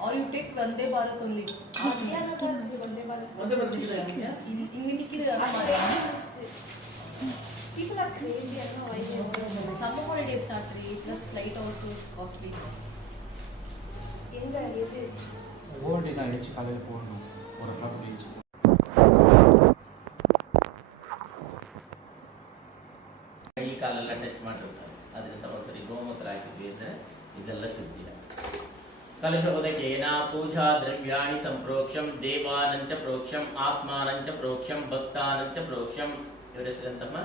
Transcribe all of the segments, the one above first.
Or you take Vande Bharat only. Vande Bharat. People are crazy. I know. Summer holidays start 3 plus flight also is costly. Old ಇದ ಹೆಚ್ಚು college ಹೋಗೋಣ ಅವರ club ಹೆಚ್ಚು ಕೈ ಕಾಲೆಲ್ಲ touch ಮಾಡಿರ್ತಾರೆ. ಅದರಿಂದ ಒಂದ್ಸರಿ ಗೋಮೂತ್ರ ಹಾಕಿದ್ವಿ ಅಂದರೆ ಇದೆಲ್ಲ ಶುದ್ಧಿ. ಕಲಶೋದಕೇನ ಪೂಜಾ ದ್ರವ್ಯಾಣಿ ಸಂಪ್ರೋಕ್ಷಂ ದೇವಾನಂಚ ಪ್ರೋಕ್ಷಂ ಆತ್ಮಾನಂಚ ಪ್ರೋಕ್ಷಂ ಭಕ್ತಾನಂಚ ಪ್ರೋಕ್ಷಂ. ಇವರ ಹೆಸರಂತಮ್ಮ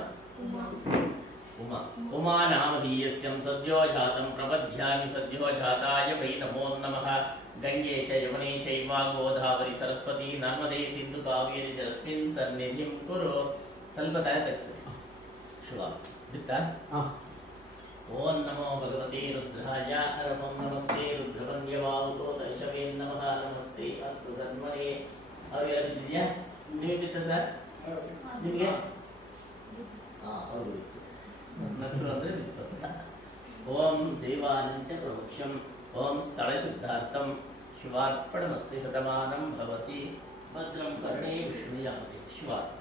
ಉಮಾ. ಉಮಾ ನಾಮಧೀಯಸ್ಯಂ ಸದ್ಯೋ ಜಾತಂ ಪ್ರಪದ್ಯಾಮಿ ಸದ್ಯೋ ಜಾತಾಯ ವೈ ನಮೋ ನಮಃ. ಗಂಗೆ ಚ ಯಮುನೆ ಚೈವ ಗೋದಾವರಿ ಸರಸ್ವತಿ ನರ್ಮದೆ ಸಿಂಧು ಕಾವೇರಿ ಜಲಸ್ಮಿನ್ ಸನ್ನಿಧಿಂ ಕುರು. ಸ್ವಲ್ಪ ತಲೆ ತಗ್ಸಿ. ಶುಭ ಬಿತ್ತಾ? ಓಂ ನಮೋ ಭಗವತೆ ರುದ್ರಾಯ ಹರಮಂ ನಮಸ್ತೆ ರುದ್ರವನ್ಯವಾಹುತೋ ತೈಷವೇ ನಮಃ ನಮಸ್ತೆ ಅಸ್ತು ಧನ್ವನೇ. ಅವರಿಗೆ ಬಿದ್ದಿದೆಯಾ? ನೀವು ಬಿತ್ತ ಸರ್? ನಿಮಗೆ ಅವರು ಬಿತ್ತು. ನಕರು ಅಂದರೆ ಬಿತ್ತ. ಓಂ ದೇವಾನಂಚ ಪ್ರೋಕ್ಷಂ ಓಂ ಸ್ಥಳ ಶುದ್ಧಾರ್ಥಂ ಶಿವಾರ್ಪಣಮಸ್ತಿ ಶತಮಾನಂ ಭವತಿ ಭದ್ರಂ ಕರ್ಣೇ ವಿಷ್ಣುಯಾಮತಿ. ಶಿವಾರ್ಪಣ.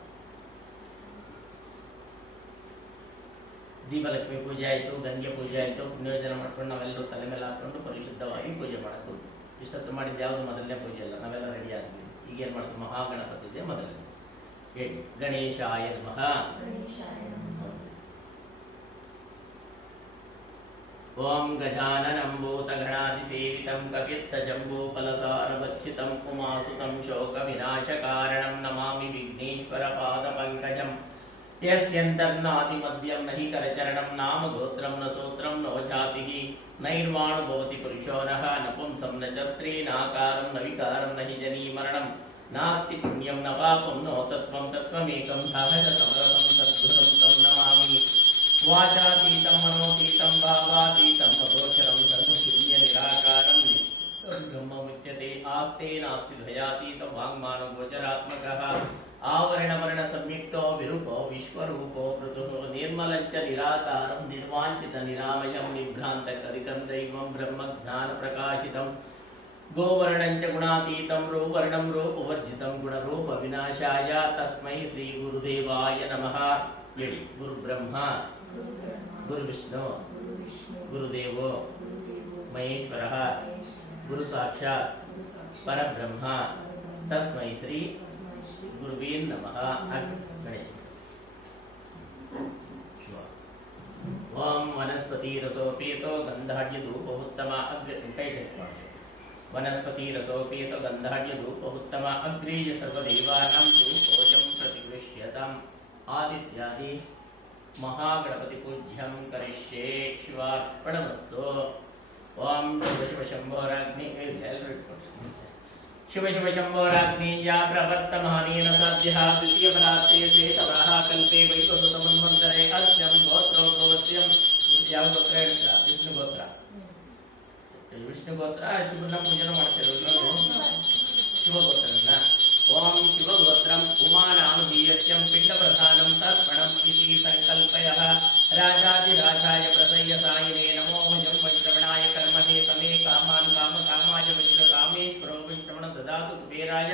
ದೀಪಲಕ್ಷ್ಮಿ ಪೂಜೆ ಆಯಿತು, ಗಂಗೆ ಪೂಜೆ ಆಯಿತು, ಪುಣ್ಯೋಜನ ಮಾಡ್ಕೊಂಡು ನಾವೆಲ್ಲರೂ ತಲೆ ಮೇಲೆ ಹಾಕೊಂಡು ಪರಿಶುದ್ಧವಾಗಿ ಪೂಜೆ ಮಾಡೋದು. ಇಷ್ಟೊತ್ತು ಮಾಡಿದ್ದು ಯಾವುದು ಮೊದಲನೇ ಪೂಜೆ ಅಲ್ಲ, ನಾವೆಲ್ಲ ರೆಡಿ ಆಗಿದ್ವಿ. ಈಗೇನು ಮಾಡ್ತೀವಿ? ಮಹಾಗಣಪತಿದೆ ಮೊದಲನೇ. ಹೇಳಿ. ಗಣೇಶಾಯ ನಮಃ. ಓಂ ಗಜಾನನಂ ಭೂತಗಣಾಧಿಸೇವಿತಂ ಕಪಿತ್ತ ಜಂಬೂಫಲಸಾರಭಕ್ಷಿತಂ ಉಮಾಸುತಂ ಶೋಕ ವಿನಾಶಕಾರಣಂ ನಮಾಮಿ ವಿಘ್ನೇಶ್ವರ ಪಾದ ಪಂಕಜಂ. ಯಸ್ಯಂತರ್ನಾದಿಮದ್ಯಂ ನಹಿ ಕರಚರಣಂ ನಾಮ ಗೋತ್ರಂ ನ ಸೂತ್ರಂ ನೋ ಜಾತಿಃ ನೈರ್ವಾಣು ಭವತಿ ಪುರುಷೋ ನಃ ನ ಪುಂಸಂ ನ ಚ ಸ್ತ್ರೀ ನಾಕಾರಂ ನ ವಿಕಾರಂ ನ ಹಿ ಜನಿ ಮರಣಂ ನಾಸ್ತಿ ಪುಣ್ಯಂ ನ ಪಾಪಂ ನೋ ತತ್ವಂ ತತ್ವಮೇಕಂ ಸಹಜ ಸಮರಸಂ ಸದ್ಗುರುಂ ತಂ ನಮಾಮಿ. ವಾಚಾತೀತಂ ಮನೋತೀತಂ ಭಾವಾತೀತಂ ಅಗೋಚರಂ ಸರ್ವಶೂನ್ಯ ನಿರಾಕಾರಂ ಬ್ರಹ್ಮ ಮುಚ್ಯತೆ. ಆಸ್ತೆ ನಾಸ್ತಿ ದ್ವಯಾತೀತಂ ವಾಂಗ್ಮಾನ ಗೋಚರಾತ್ಮಕಃ. ಆವರಣವರ್ಣ ಸಂಯುಕ್ತೋ ವಿರೂಪೋ ವಿಶ್ವರೂಪೋ ಪೃಥುಃ ನಿರ್ಮಲಂಚ ನಿರಾಕಾರಂ ನಿರ್ವಾಂಚಿತ ನಿರಾಮಯಂ ನಿಭ್ರಾಂತ ಕದಿಕಂ ದೈವಂ ಬ್ರಹ್ಮ ಜ್ಞಾನ ಪ್ರಕಾಶಿತಂ. ಗೋವರ್ಣಂಚ ಗುಣಾತೀತಂ ರೂಪರ್ಣಂ ರೂಪವರ್ಜಿತಂ ಗುಣರೂಪ ವಿನಾಶಾಯ ತಸ್ಮೈ ಶ್ರೀ ಗುರುದೇವಾಯ ನಮಃ. ಹೇಳಿ. ಗುರು ಬ್ರಹ್ಮ ಗುರು ವಿಷ್ಣು ಗುರುದೇವೋ ಮಹೇಶ್ವರಃ ಗುರು ಸಾಕ್ಷಾತ್ ಪರಬ್ರಹ್ಮ ತಸ್ಮೈ ಶ್ರೀ ಗುರುವೇ ನಮಃ. ಗಣೇಶ. ಓಂ ವನಸ್ಪತಿ ರಸೋಪೇತೋ ಗಂಧಾಢ್ಯ ಧೂಪೋತ್ತಮ ವನಸ್ಪತಿ ರಸೋಪೇತೋ ಗಂಧಾಢ್ಯ ಧೂಪೋತ್ತಮ ಅಗ್ರೇಯ ಸರ್ವದೇವಾನಾಂ ಧೂಪೋಜಂ ಪ್ರತಿಗೃಹ್ಯತಾಂ. ಆದಿತ್ಯಾದಿ ಮಹಾಗಣಪತಿ ಪೂಜ್ಯಂ ಕರಿಷ್ಯೇ. ಶಿವಾರ್ಪಣಮಸ್ತು. ಓಂ ಶಿವ ಶಂಭೋರಾಗ್ನಿ. ಶಿವ ಶಿವ ಶಂಭೋರಾಗ್ನೇಯ ಪ್ರವರ್ತಮಾನೇನ ಸಾಧ್ಯಃ ದ್ವಿತೀಯ ಪರಾರ್ತೆ ಶ್ವೇತವರಃ ಕಲ್ಪೆ ವೈವಸ್ವತ ಮನ್ವಂತರೆ ಅಸ್ಯಂ ಗೋತ್ರೋದ್ಭವಸ್ಯಂ. ಯಾವ ಗೋತ್ರ ಹೇಳ್ತೀರ? ವಿಷ್ಣು ಗೋತ್ರ. ವಿಷ್ಣು ಗೋತ್ರ ಶಿವನ ಪೂಜನ ಮಾಡ್ತಿರೋದು ಶಿವಗೋತ್ರನ್ನ. ಓಂ ಶಿವಗೋತ್ರಂ ಉಮಾನಾಮಧೀಯಸ್ಯಂ ಪಿಂಡ ಪ್ರಧಾನಂ ತರ್ಪಣಂ ಇತಿ ಸಂಕಲ್ಪಯಃ. ರಾಜಾದಿರಾಜಾಯ ಪ್ರಸಯ್ಯ ಸಾಯಿನೇ ನಮೋ ಭುಜಂ ವೈಶ್ರವಣಾಯ ಕರ್ಮಣೇ ಸಮೇ ಕಾಮಾನ್ ಕಾಮ ಕಾಮಾಯ ವೈಶ್ರ ಕಾಮೇ ಪ್ರೋ ವೈಶ್ರವಣ ದದಾತು ಕುಬೇರಾಯ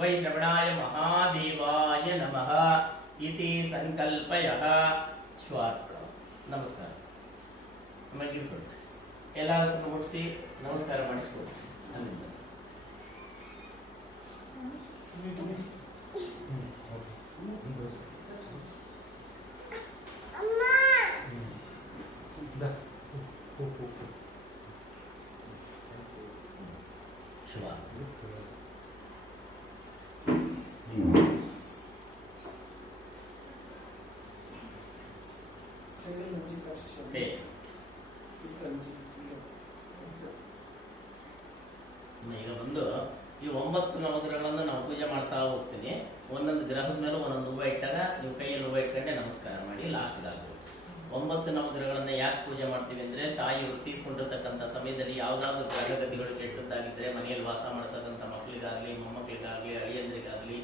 ವೈಶ್ರವಣಾಯ ಮಹಾದೇವಾಯ ನಮಃ ಇತಿ ಸಂಕಲ್ಪಯಃ. ಶ್ವಾರ್ಪಣ. ನಮಸ್ಕಾರ. ಎಲ್ಲರೂ ಮುಟ್ಟಿಸಿ ನಮಸ್ಕಾರ ಮಾಡಿಸ್ಬೋದು. ಅಲ್ಲಿಂದ ಶಿವ. ಈಗ ಬಂದು ಈ 9 ನವಗ್ರಹಗಳನ್ನು ನಾವು ಪೂಜೆ ಮಾಡ್ತಾ ಹೋಗ್ತೀನಿ. ಒಂದೊಂದು ಗ್ರಹದ ಮೇಲೆ ಒಂದೊಂದು ಹೂವು ಇಟ್ಟಾಗ ನೀವು ಕೈಯಲ್ಲಿ ಹೂವು ಇಟ್ಕೊಂಡೆ ನಮಸ್ಕಾರ ಮಾಡಿ ಲಾಸ್ಟ್ ಆಗ್ಬೋದು. 9 ನವಗ್ರಹಗಳನ್ನು ಯಾಕೆ ಪೂಜೆ ಮಾಡ್ತೀವಿ ಅಂದರೆ ತಾಯಿಯವರು ತೀರ್ಕೊಂಡಿರ್ತಕ್ಕಂಥ ಸಮಯದಲ್ಲಿ ಯಾವುದಾದ್ರೂ ಗ್ರಹಗತಿಗಳು ಕೆಟ್ಟದ್ದಾಗಿದ್ದರೆ ಮನೆಯಲ್ಲಿ ವಾಸ ಮಾಡ್ತಕ್ಕಂಥ ಮಕ್ಕಳಿಗಾಗಲಿ ಮೊಮ್ಮಕ್ಕಳಿಗಾಗಲಿ ಅಳಿಯಂದ್ರಿಗಾಗಲಿ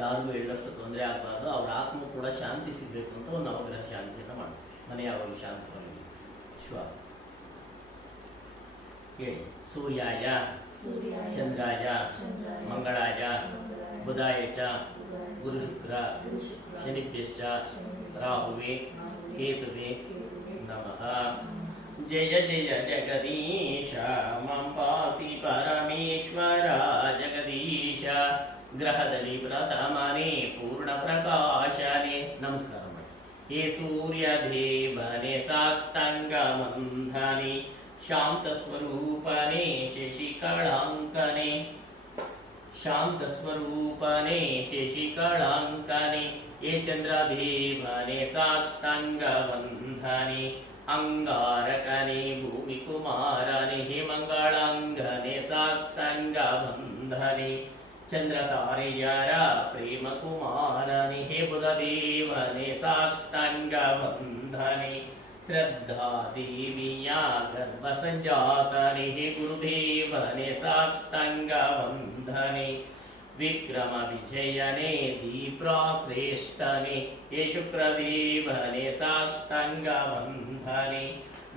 ಯಾರಿಗೂ ಎಳ್ಳಷ್ಟು ತೊಂದರೆ ಆಗಬಾರ್ದು, ಅವ್ರ ಆತ್ಮ ಕೂಡ ಶಾಂತಿ ಸಿಗಬೇಕು ಅಂತ ಒಂದು ನವಗ್ರಹ ಶಾಂತಿಯನ್ನು ಮಾಡ್ತೀವಿ. ಮನೆ ಯಾವಾಗಲೂ ಶಾಂತಿ ಬರಲಿ. ಶಿವ ಹೇಳಿ. ಸೂರ್ಯಾಯ ಚಂದ್ರಾಯ ಮಂಗಳಾಯ ಬುಧಾಯ ಚ ಗುರು ಶುಕ್ರ ಶನಿಭ್ಯಶ್ಚ ರಾಹುವೇ ಕೇತುವೆ ನಮಃ. ಜಯ ಜಯ ಜಗದೀಶ ಮಾಂ ಪಾಸಿ ಪರಮೇಶ್ವರ ಜಗದೀಶ. ಗ್ರಹದಲ್ಲಿ ಪ್ರಥಮನೇ ಪೂರ್ಣ ಪ್ರಕಾಶನೇ. ನಮಸ್ಕಾರ ಮಾಡಿ. ಹೇ ಸೂರ್ಯ ದೇವನೇ ಸಾಷ್ಟಾಂಗ ವಂದನೆ, ಶಾಂತ ಸ್ವರೂಪನೇ ಶಶಿಕಳಾಂಕನೆ, ಶಾಂತ ಸ್ವರೂಪನೇ ಶಶಿಕಳಾಂಕನೆ. ಹೇ ಚಂದ್ರದೇವನೇ ಸಾಷ್ಟಾಂಗ ವಂದನೆ, ಅಂಗಾರಕನೇ ಭೂಮಿ ಕುಮಾರನೇ. ಹೇ ಮಂಗಳಾಂಗನೇ ಸಾಷ್ಟಾಂಗ ವಂದನೆ, ಚಂದ್ರ ತಾರೆಯರ ಪ್ರೇಮ ಕುಮಾರನೇ. ಹೇ ಬುಧದೇವನೇ ಸಾಷ್ಟಾಂಗ ವಂದನೆ, ಶ್ರದ್ಧಾ ದೇವಿಯ ಗರ್ಭ ಸಂಜಾತನೇ. ಹೇ ಗುರುದೇವನೇ ಸಾಷ್ಟಾಂಗ ವಂದನೆ, ವಿಕ್ರಮ ವಿಜಯನೇ ದೀಪ್ರಾಶ್ರೇಷ್ಠನೇ. ಹೇ ಶುಕ್ರದೇವನೇ ಸಾಷ್ಟಾಂಗ ವಂದನೆ,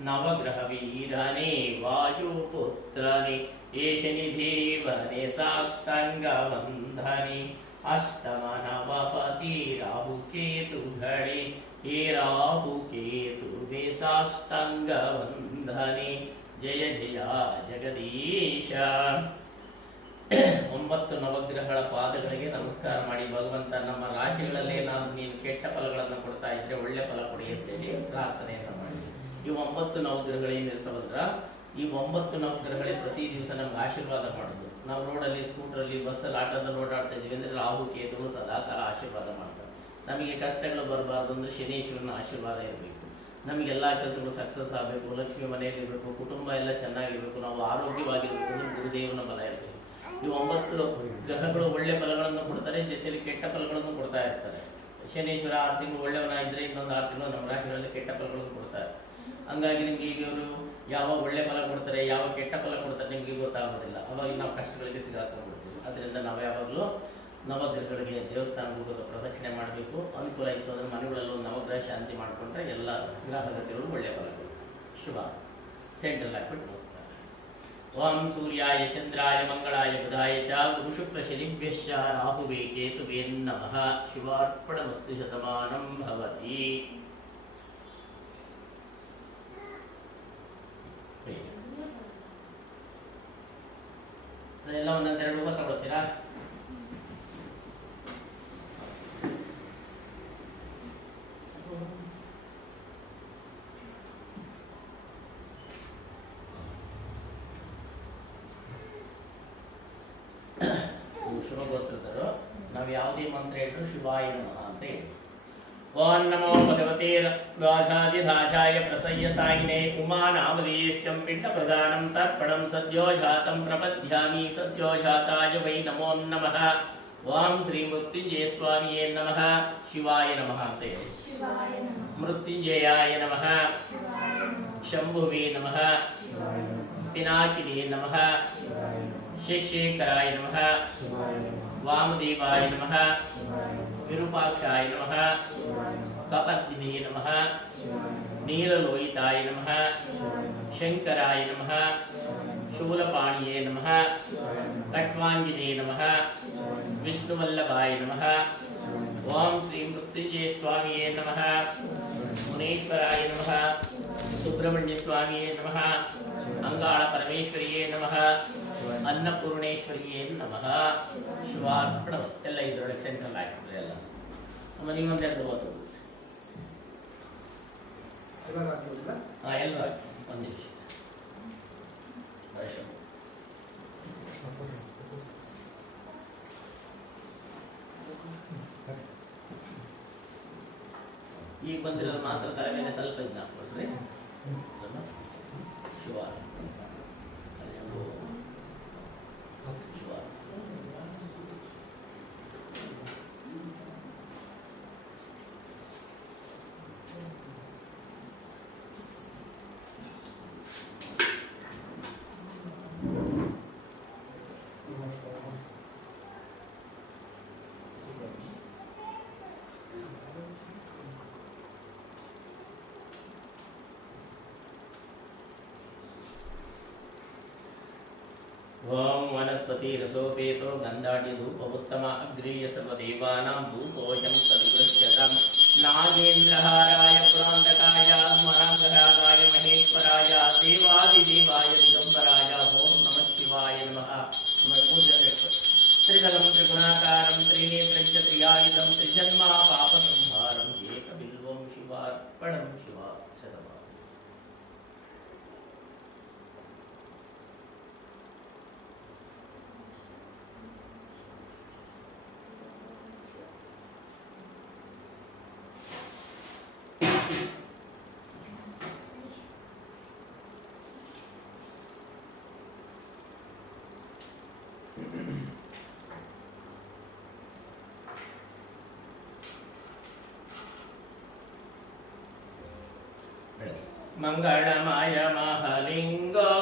ನವಗ್ರಹ ವೀರನೇ ವಾಯುಪುತ್ರನೇ. ಹೇ ಶನಿದೇವನೇ ಸಾಷ್ಟಾಂಗ ವಂದನೆ, ಅಷ್ಟಮ ನವಪತಿ ರಾಹುಕೇತುಗಳೇ. ಹೇ ರಾಹುಕೇತುವೇ ಸಾಷ್ಟಾಂಗ ವಂದನೆ. ಜಯ ಜಯ ಜಗದೀಶ. 9 ನವಗ್ರಹಗಳ ಪಾದಗಳಿಗೆ ನಮಸ್ಕಾರ ಮಾಡಿ. ಭಗವಂತ, ನಮ್ಮ ರಾಶಿಗಳಲ್ಲೇ ನೀನು ಕೆಟ್ಟ ಫಲಗಳನ್ನು ಕೊಡ್ತಾ ಇದ್ರೆ ಒಳ್ಳೆ ಫಲ ಕೊಡಿ ಅಂತೇಳಿ ಪ್ರಾರ್ಥನೆಯನ್ನು ಮಾಡಿ. ಈ 9 ನವಗ್ರಹಗಳೇನಿರ್ತಾವಲ್ಲ, ಈ 9 ನವಗ್ರಹಗಳೇ ಪ್ರತಿ ದಿವಸ ನಮ್ಗೆ ಆಶೀರ್ವಾದ ಮಾಡೋದು. ನಾವು ರೋಡಲ್ಲಿ, ಸ್ಕೂಟರಲ್ಲಿ, ಬಸ್ಸಲ್ಲಿ, ಆಟೋದಲ್ಲಿ ಓಡಾಡ್ತಾ ಇದ್ದೀವಿ ಅಂದರೆ ರಾಹು ಕೇತುಗಳು ಸದಾಕಾಲ ಆಶೀರ್ವಾದ ಮಾಡ್ತಾರೆ. ನಮಗೆ ಕಷ್ಟಗಳು ಬರಬಾರ್ದು ಅಂದರೆ ಶನೀಶ್ವರನ ಆಶೀರ್ವಾದ ಇರಬೇಕು. ನಮಗೆಲ್ಲ ಕೆಲಸಗಳು ಸಕ್ಸಸ್ ಆಗಬೇಕು, ಲಕ್ಷ್ಮಿ ಮನೆಯಲ್ಲಿ ಇರಬೇಕು, ಕುಟುಂಬ ಎಲ್ಲ ಚೆನ್ನಾಗಿರಬೇಕು, ನಾವು ಆರೋಗ್ಯವಾಗಿರಬೇಕು, ಗುರುದೇವನ ಬಲ ಇರಬೇಕು. ಈ 9 ಗ್ರಹಗಳು ಒಳ್ಳೆ ಫಲಗಳನ್ನು ಕೊಡ್ತಾರೆ, ಜೊತೆಯಲ್ಲಿ ಕೆಟ್ಟ ಫಲಗಳನ್ನು ಕೊಡ್ತಾ ಇರ್ತಾರೆ. ಶನೀಶ್ವರ 6 ತಿಂಗಳು ಒಳ್ಳೆಯವನಾಗಿದ್ದರೆ ಇನ್ನೊಂದು 6 ತಿಂಗಳು ನಮ್ಮ ರಾಶಿಗಳಲ್ಲಿ ಕೆಟ್ಟ ಫಲಗಳನ್ನು ಕೊಡ್ತಾರೆ. ಹಂಗಾಗಿ ನಿಮ್ಗೆ ಈಗ ಇವರು ಯಾವ ಒಳ್ಳೆ ಫಲ ಕೊಡ್ತಾರೆ, ಯಾವ ಕೆಟ್ಟ ಫಲ ಕೊಡ್ತಾರೆ ನಿಮಗೆ ಗೊತ್ತಾಗೋದಿಲ್ಲ. ಅವಾಗ ನಾವು ಕಷ್ಟಗಳಿಗೆ ಸಿಗಾಕೊಂಡ್ಬಿಡ್ತೀವಿ. ಅದರಿಂದ ನಾವು ಯಾವಾಗಲೂ ನವಗ್ರಹಗಳಿಗೆ ದೇವಸ್ಥಾನಕ್ಕೆ ಹೋಗೋದು, ಪ್ರದಕ್ಷಿಣೆ ಮಾಡಬೇಕು. ಅನುಕೂಲ ಇತ್ತು ಅಂದರೆ ಮನೆಗಳಲ್ಲೂ ನವಗ್ರಹ ಶಾಂತಿ ಮಾಡಿಕೊಂಡ್ರೆ ಎಲ್ಲ ಗ್ರಹಗತಿಗಳು ಒಳ್ಳೆಯ ಫಲಗಳು. ಶುಭ. ಸೆಂಟ್ರಲ್ ಹಾಕ್ಬಿಟ್ಟು ನಮಸ್ಕಾರ. ಓಂ ಸೂರ್ಯಾಯ ಚಂದ್ರಾಯ ಮಂಗಳಾಯ ಬುಧಾಯ ಚ ಗುರು ಶುಕ್ರ ಶನಿಭ್ಯಶ್ಚ ರಾಹುವೇ ಕೇತುವೇ ನಮಃ. ಶಿವಾರ್ಪಣಮಸ್ತು. ಶತಮಾನಂ ಭವತಿ. ಎಲ್ಲ ಒಂದೊಂದೆರಡು ಹೂವು ತಗೊಳ್ತೀರಾ? ಶುಭಗೋತ್ರದರು. ನಾವು ಯಾವುದೇ ಮಂತ್ರ ಹೇಳಿದ್ರು ಶಿವಾಯ ನಮಃ ಅಂತ ಹೇಳಿ. ಓಂ ನಮೋ ಭಗವತೆ ರಾಜಾಧಿರಾಜಾಯ ಪ್ರಸಯ್ಯ ಸಾಯಿನೇ ಉಮಾನಾಮಧೇಯಸ್ಯಂ ಪಿಂಡ ಪ್ರದಾನಂ ತರ್ಪಣಂ ಸದ್ಯೋ ಜಾತಂ ಪ್ರಪದ್ಯಾಮಿ ಸದ್ಯೋ ಜಾತಾಯ ವೈ ನಮೋ ನಮಃ. ಓಂ ಶ್ರೀ ಮೃತ್ಯುಂಜಯ ಸ್ವಾಮಿಯೇ ನಮಃ. ಶಿವಾಯ ನಮಃ ಅಂತ ಹೇಳಿ. ಮೃತ್ಯುಂಜಯಾಯ ನಮಃ. ಶಂಭುವೇ ನಮಃ. ಪಿನಾಕಿನೇ ನಮಃ. ಶೇಷೇಕರಾಯ ನಮಃ. ವಾಮದೇವಾಯ ನಮಃ. ವಿರೂಪಾಕ್ಷಾಯ ನಮಃ. ಕಪರ್ದಿನೇ ನಮಃ. ನೀಲಲೋಹಿತಾಯ ನಮಃ. ಶಂಕರಾಯ ನಮಃ. ಶೂಲಪಾಣಿಯೇ ನಮಃ. ಕಟ್ವಾಂಗಿನೇ ನಮಃ. ವಿಷ್ಣುವಲ್ಲಭಾಯ ನಮಃ. ಓಂ ಶ್ರೀ ಮೃತ್ಯುಂಜಯ ಸ್ವಾಮಿಯೇ ನಮಃ. ಮುನೇಶ್ವರಾಯ ನಮಃ. ಸುಬ್ರಹ್ಮಣ್ಯ ಸ್ವಾಮಿಯೇ ನಮಃ. ಅಂಗಾಳ ಪರಮೇಶ್ವರಿಯೇ ನಮಃ. ಅನ್ನಪೂರ್ಣೇಶ್ವರಿಯೇ ನಮಃ. ಶಿವಾರ್ಪಣಮಸ್ತು. ಎಲ್ಲ ಇದರೊಳಗೆ ಸೆಂಟ್ರಲ್ ಹಾಕಿದ್ರೆ ಎಲ್ಲ ನೀವೊಂದೆರಡು ಓದು. ಎಲ್ಲರೂ ಹಾಕಿ ಒಂದು ನಿಮಿಷ. ಈಗ ಬಂದಿರೋದು ಮಾತ್ರ ತಲೆ ಮೇಲೆ ಸ್ವಲ್ಪ ಇದು ಹಾಕ್ಕೊಳ್ರಿ. ಶಿವ ಓಂ ವನಸ್ಪತಿ ರಸೋಪೇತೋ ಗಂಧಾಢ್ಯ ಧೂಪವುತ್ತಮ ಅಗ್ರೇಯ ಸರ್ವದೇವಾನಾಂ ಧೂಪೋಯಂ ಸವಿದೃಶ್ಯತಾಂ ನಾಗೇಂದ್ರಹಾರಾಯ ಪುರಾಂತಕಾಯ ಸ್ಮರಾಂಗರಾಗಾಯ ಮಹೇಶ್ವರಾಯ ದೇವಾದಿದೇವಾಯ ದಿಗಂಬರಾಯ ಓಂ ನಮಃ ಶಿವಾಯ ನಮಃ. ತ್ರಿದಲಂ ತ್ರಿಗುಣಾಕಾರಂ ತ್ರಿನೇತ್ರಂ ಚ ತ್ರಿಯಾಯುಧಂ ತ್ರಿಜನ್ಮ ಪಾಪ ಸಂಹಾರಂ ಏಕಬಿಲ್ವಂ ಶಿವಾರ್ಪಣಂ ಶಿವಾಕ್ಷರಂ. ಮಂಗಳಮಯ ಮಹಲಿಂಗೋದ್ಭವರಿಗೆ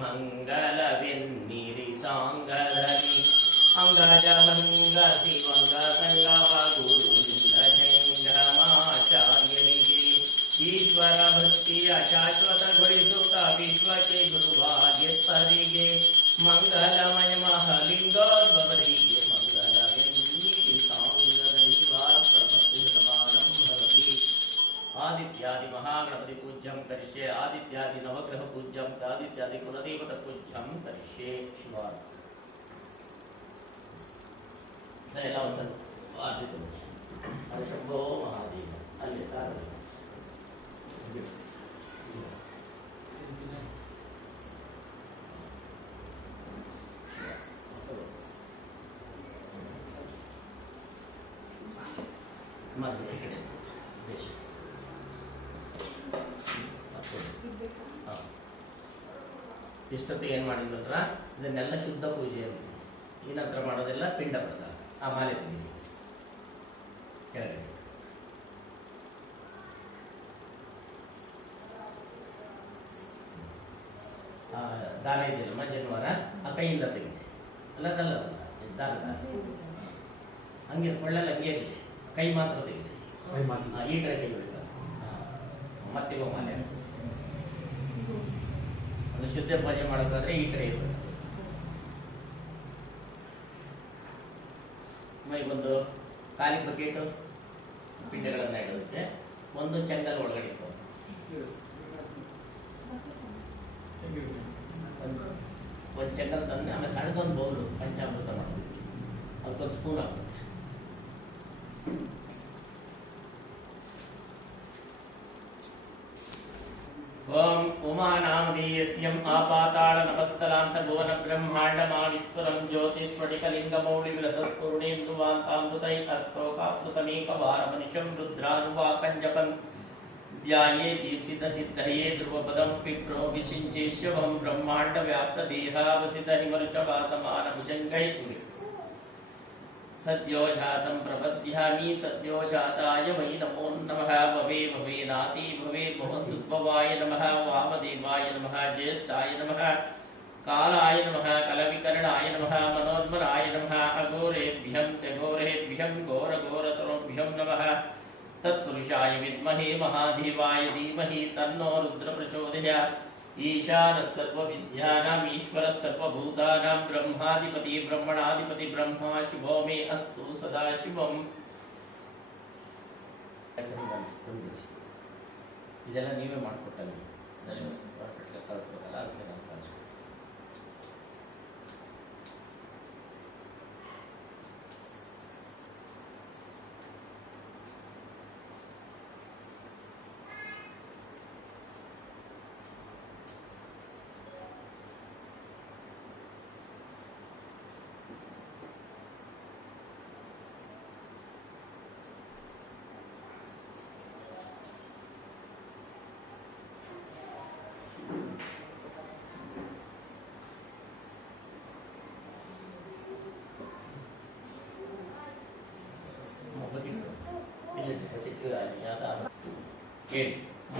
ಮಂಗಲವೆನ್ನಿರಿ ಸಾಂಗಧರಿ ಅಂಗಜವಂಗ ಶಿವಂಗ ಸಂಗವ ಗುರುಲಿಂಗ ಜಂಗಮಾಚಾರ್ಯರಿಗೆ ಈಶ್ವರ ಭಕ್ತಿಯ ಶಾಶ್ವತಗೊಳಿಸುತ್ತ ವಿಶ್ವಕ್ಕೆ ಗುರುವಾಗಿಪ್ಪರಿಗೆ ಮಂಗಲಮಯ ಮಹಲಿಂಗೋದ್ಭವರಿಗೆ ಮಂಗಲವೆನ್ನಿರಿ ಸಾಂಗಧರಿ ಶಿವಾರ್ಪಣಂ ಭವತಿ. ಆದಿತ್ಯಾದಿ ಮಹಾಗಣಪತಿ ಪೂಜ್ಯಂ ಕರಿಷ್ಯೆ ಆದಿತ್ಯಾದಿ ನವಗ್ರಹ ಪೂಜ್ಯಂ ಆದಿತ್ಯಾದಿ ಕುಲದೇವತ ಪೂಜ್ಯಂ ಕರಿಷ್ಯೆ ಶಿವ. ಸರ್ ಎಲ್ಲ ಒಂದ್ಸಲ ಆದಿತ್ಯ ಅದು ಶಂಭೋ ಮಹಾದೇವ ಅಲ್ಲಿ ಸಾರ ಮತ್ತೆ ಕಡೆ ದೇಶ ಇಷ್ಟೊತ್ತಿಗೆ ಏನು ಮಾಡಿದ್ರಂದ್ರ ಇದನ್ನೆಲ್ಲ ಶುದ್ಧ ಪೂಜೆ ಅಂತ ಈ ನಂತರ ಮಾಡೋದೆಲ್ಲ ಪಿಂಡ ಪ್ರದಾನ. ಆ ಮಾಲೆ ತೆಗೀರಿ ಕೆಳಗೆ. ದಾನ ಇದೆಯಲ್ಲಮ್ಮ ಜನ್ವಾರ ಆ ಕೈಯಿಂದ ತೆಗೀರಿ. ಅಲ್ಲದಲ್ಲ ದಾನ ಹಂಗೆ ಕೊಳ್ಳಲ್ಲ ಹಂಗೆ ಇರಲಿ, ಕೈ ಮಾತ್ರ ತೆಗೀರಿ. ಈ ಕಡೆ ಕೈ ಬಿಡ್ತಾರೆ. ಮತ್ತಿಗೋ ಮಾಲೆ ಒಂದು ಶುದ್ಧ ಪೂಜೆ ಮಾಡೋದಾದ್ರೆ ಈ ಕಡೆ ಇರಬೇಕು. ಒಂದು ಖಾಲಿ ಬಕೆಟು ಪಿಂಡಗಳನ್ನು ಇಡೋದಕ್ಕೆ ಒಂದು ಚೆಂಗಲ್ ಒಳಗಡೆ ಇತ್ತು. ಒಂದು ಚೆಂಗಲ್ ತಂದು ಆಮೇಲೆ ಸಣ್ಣದೊಂದು ಬೌಲು ಪಂಚಾಮೃತ ಮಾಡೋದಕ್ಕೆ ಅದಕ್ಕೊಂದು ಸ್ಪೂನ್ ಹಾಕಬೇಕು. ಓಂ ಉಮಾನಾಮಧೇಯಸ್ಯಂ ಆಪಾತಾಳ ನಮಸ್ತಲಾಂತ ಭುವನ ಬ್ರಹ್ಮಾಂಡಮಾವಿಸ್ಫುರಂ ಜ್ಯೋತಿಸ್ಫಟಿಕಲಿಂಗಮೌಳಿ ವಿಲಸತ್ಪೂರ್ಣೇಂದುವಾಂತಾಮೃತೈ ಅಸ್ತೋಕಾಪ್ಲುತಮೇಕವಾರಮನಿಶಂ ರುದ್ರಾನುವಾಕಂಜಪನ್ ಧ್ಯಾಯೇ ದೀಕ್ಷಿತಸಿದ್ಧಯೇ ಧ್ರುವಪದಂ ಪಿಪ್ರೋ ವಿಚಿಂಚೇಶ್ವಂ ಬ್ರಹ್ಮಾಂಡ ವ್ಯಾಪ್ತ ದೇಹಾವಸಿತ ಹಿಮರುಚವಾಸಮಾನಭುಜಂಗೈ ಸದ್ಯೋ ಜಾತಂ ಪ್ರಪದ್ಯಾಮಿ ಸದ್ಯೋ ಜಾತಾಯ ವೈ ನಮೋ ನಮಃ. ಭವೇ ಭವೇನಾತಿ ಭವೇ ಭವಂತುದ್ಭವಾಯ ನಮಃ. ವಾಮದೇವಾಯ ನಮಃ. ಜ್ಯೇಷ್ಠಾಯ ನಮಃ. ಕಾಲಾಯ ನಮಃ. ಕಲವಿಕರ್ಣಾಯ ನಮಃ. ಮನೋನ್ಮನಾಯ ನಮಃ. ಅಘೋರೇಭ್ಯಂ ತ್ಯಘೋರೇಭ್ಯಂ ಘೋರಘೋರತರೋಭ್ಯಂ ನಮಃ. ತತ್ಪುರುಷಾಯ ವಿದ್ಮಹೇ ಮಹಾದೇವಾಯ ಧೀಮಹಿ ತನ್ನೋ ರುದ್ರ ಪ್ರಚೋದಯಾತ್. ಈಶಾನಃ ಸರ್ವವಿದ್ಯಾನಾಂ ಈಶ್ವರಃ ಸರ್ವಭೂತಾನಾಂ ಬ್ರಹ್ಮಾಧಿಪತಿ ಬ್ರಹ್ಮಣಾಧಿಪತಿ ಬ್ರಹ್ಮ ಶಿವೋ ಮೇ ಅಸ್ತು ಸದಾ ಶಿವಂ. ಇದೆಲ್ಲ ನೀವೇ ಮಾಡಿಕೊಟ್ಟಲ್ಲಿ ಕಳಿಸ್ಬೇಕಲ್ಲ, ಅದಕ್ಕೆ ನಾನು ಕಳಿಸ್ಬೇಕು.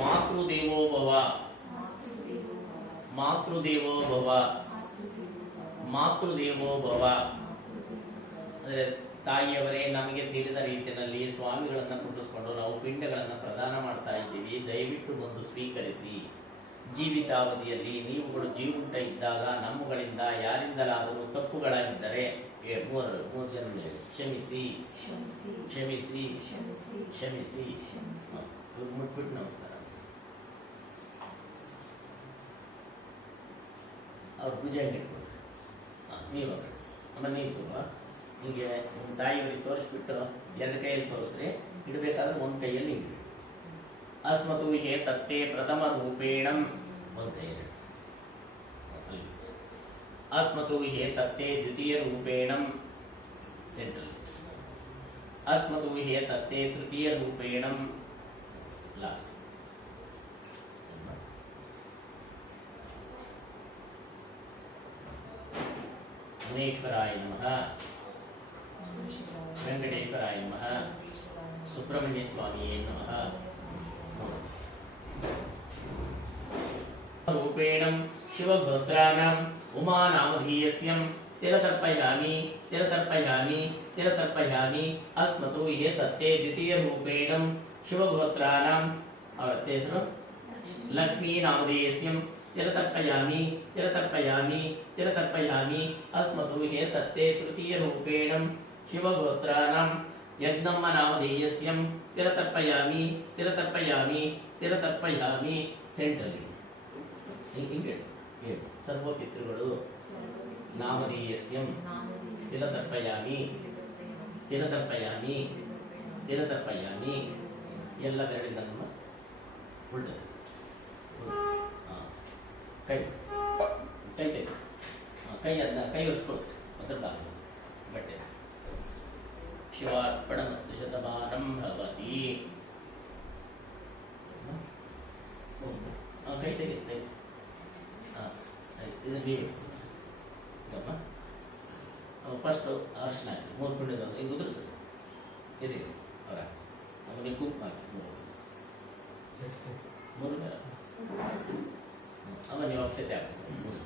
ಮಾತೃದೇವೋ ಭವ, ಮಾತೃದೇವೋ ಭವ, ಮಾತೃದೇವೋ ಭವ ಅಂದರೆ ತಾಯಿಯವರೇ, ನಮಗೆ ತಿಳಿದ ರೀತಿಯಲ್ಲಿ ಸ್ವಾಮಿಗಳನ್ನು ಕುಂಡಿಸ್ಕೊಂಡು ನಾವು ಪಿಂಡಗಳನ್ನು ಪ್ರದಾನ ಮಾಡ್ತಾ ಇದ್ದೀವಿ, ದಯವಿಟ್ಟು ಬಂದು ಸ್ವೀಕರಿಸಿ. ಜೀವಿತಾವಧಿಯಲ್ಲಿ ನೀವುಗಳು ಜೀವಂತ ಇದ್ದಾಗ ನಮ್ಮಗಳಿಂದ ಯಾರಿಂದಲಾದರೂ ತಪ್ಪುಗಳಾಗಿದ್ದರೆ ಮೂರು ಜನ ಕ್ಷಮಿಸಿ ಕ್ಷಮಿಸಿ ಕ್ಷಮಿಸಿ ಕ್ಷಮಿಸಿ ಕ್ಷಮಿಸಿ ಕ್ಷಮಿಸಿ. ಇವ್ರು ಮುಟ್ಬಿಟ್ಟು ನಮಸ್ಕಾರ. ಅವ್ರು ಭುಜ ಇಟ್ಬಿಟ್ಟು ನೀವು ಆಮೇಲೆ ನೀವು ತುಂಬ ಹೀಗೆ ನಿಮ್ಮ ತಾಯಿಯವರಿಗೆ ತೋರಿಸ್ಬಿಟ್ಟು ಎರಡು ಕೈಯಲ್ಲಿ ತೋರಿಸ್ರಿ. ಇಡಬೇಕಾದ್ರೆ ಒಂದು ಕೈಯಲ್ಲಿ ಇಡಿ. ಅಸ್ಮತು ಹೇ ತತ್ತೇ ಪ್ರಥಮ ರೂಪೇಣಂ ಒಂದು ಕೈಯಲ್ಲಿ ಅಲ್ಲಿ. ಅಸ್ಮತು ಹೇ ತತ್ತೇ ದ್ವಿತೀಯ ರೂಪೇಣಂ ಸೆಂಟ್ರಲ್. ಅಸ್ಮತು ಹೇ ತತ್ತೇ ತೃತೀಯ ರೂಪೇಣಂ ಲಾಸ್ಟ್. ಗಣೇಶ್ವರಾಯ ನಮಃ, ವೆಂಕಟೇಶ್ವರಾಯ ನಮಃ, ಸುಬ್ರಹ್ಮಣ್ಯ ಸ್ವಾಮಿಯೇ ನಮಃ. ರೂಪೇಣಂ ಶಿವಗೋತ್ರಾಣಂ ಉಮಾನಾಮಧೀಯಸ್ಯಂ ತಿರತರ್ಪಯಾಮಿ ತಿರತರ್ಪಯಾಮಿ ತಿರತರ್ಪಯಾಮಿ. ಅಸ್ಮತು ಹೇ ತತ್ತೇ ದ್ವಿತೀಯ ರೂಪೇಣಂ ಶಿವಗೋತ್ರಾಣಂ ಅವರ ಹೆಸರು ಲಕ್ಷ್ಮೀ ನಾಮಧೇಯಸ್ಯಂ ತಿರತರ್ಪಯಾಮಿ ತಿರತರ್ಪಯಾಮಿ ತಿರತರ್ಪಯಾಮಿ. ಅಸ್ಮತು ಹೇ ತತ್ತೇ ತೃತೀಯ ರೂಪೇಣಂ ಶಿವಗೋತ್ರಾಣಂ ಯಜ್ಞಮ್ಮ ನಾಮಧೇಯಸ್ಯಂ ತಿರತರ್ಪಯಾಮಿ ತಿರತರ್ಪಯಾಮಿ ತಿರತರ್ಪಯಾಮಿ. ಸೆಂಟ್ರಲ್ ಹಿಂಗೆ ಸರ್ವ ಪಿತೃಗಳು ನಾಮಧೇಯಸ್ಯಂ ತಿರತರ್ಪಯಾಮಿ ತಿರತರ್ಪಯಾಮಿ ತಿರತರ್ಪಯಾಮಿ. ಎಲ್ಲ ಬೆರಳಿಂದ ನಮ್ಮ ಉಲ್ಟದು ಕೈ ಕೈ ಕೈ ಕೈ ಅದನ್ನ ಕೈ ಒರೆಸ್ಕೊಟ್ಟು ಅದರ ಬಟ್ಟೆ. ಶಿವಾರ್ಪಣಮಸ್ತು ಶತಮಾನಂ ಭವತಿ. ಕೈ ತೆಗಿ ಕೈ. ಇದು ನೀವು ಫಸ್ಟು ಅರ್ಶನ ಹಾಕಿ 3 ಪುಂಡಿದ ಹಿಂಗೆ ಉದುರಿಸು ಇದೆ ಅವರ ಅವನಿಗೆ ಕುಂಕುಮ ಹಾಕಿ 3 ಆಮೇಲೆ ನೀವು ಅಕ್ಷತೆ ಹಾಕಿ 3.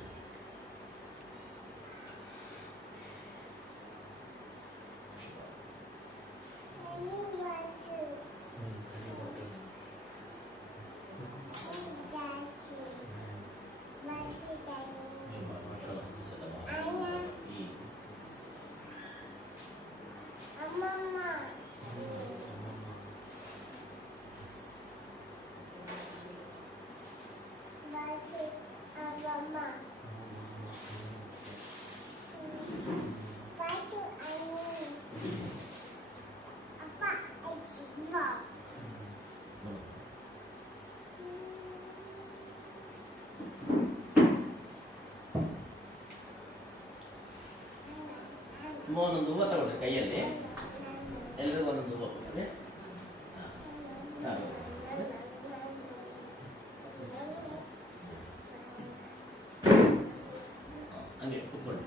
ಒಂದೊಂದು ಹೂವು ತಗೊಳ್ರಿ ಕೈಯಲ್ಲಿ, ಎಲ್ರಿಗೂ ಒಂದೊಂದು ಹೂವು ಕೊಡ್ರಿ. ಸಾಕು ಹಂಗೆ ಕೂತ್ಕೊಳ್ಳಿ.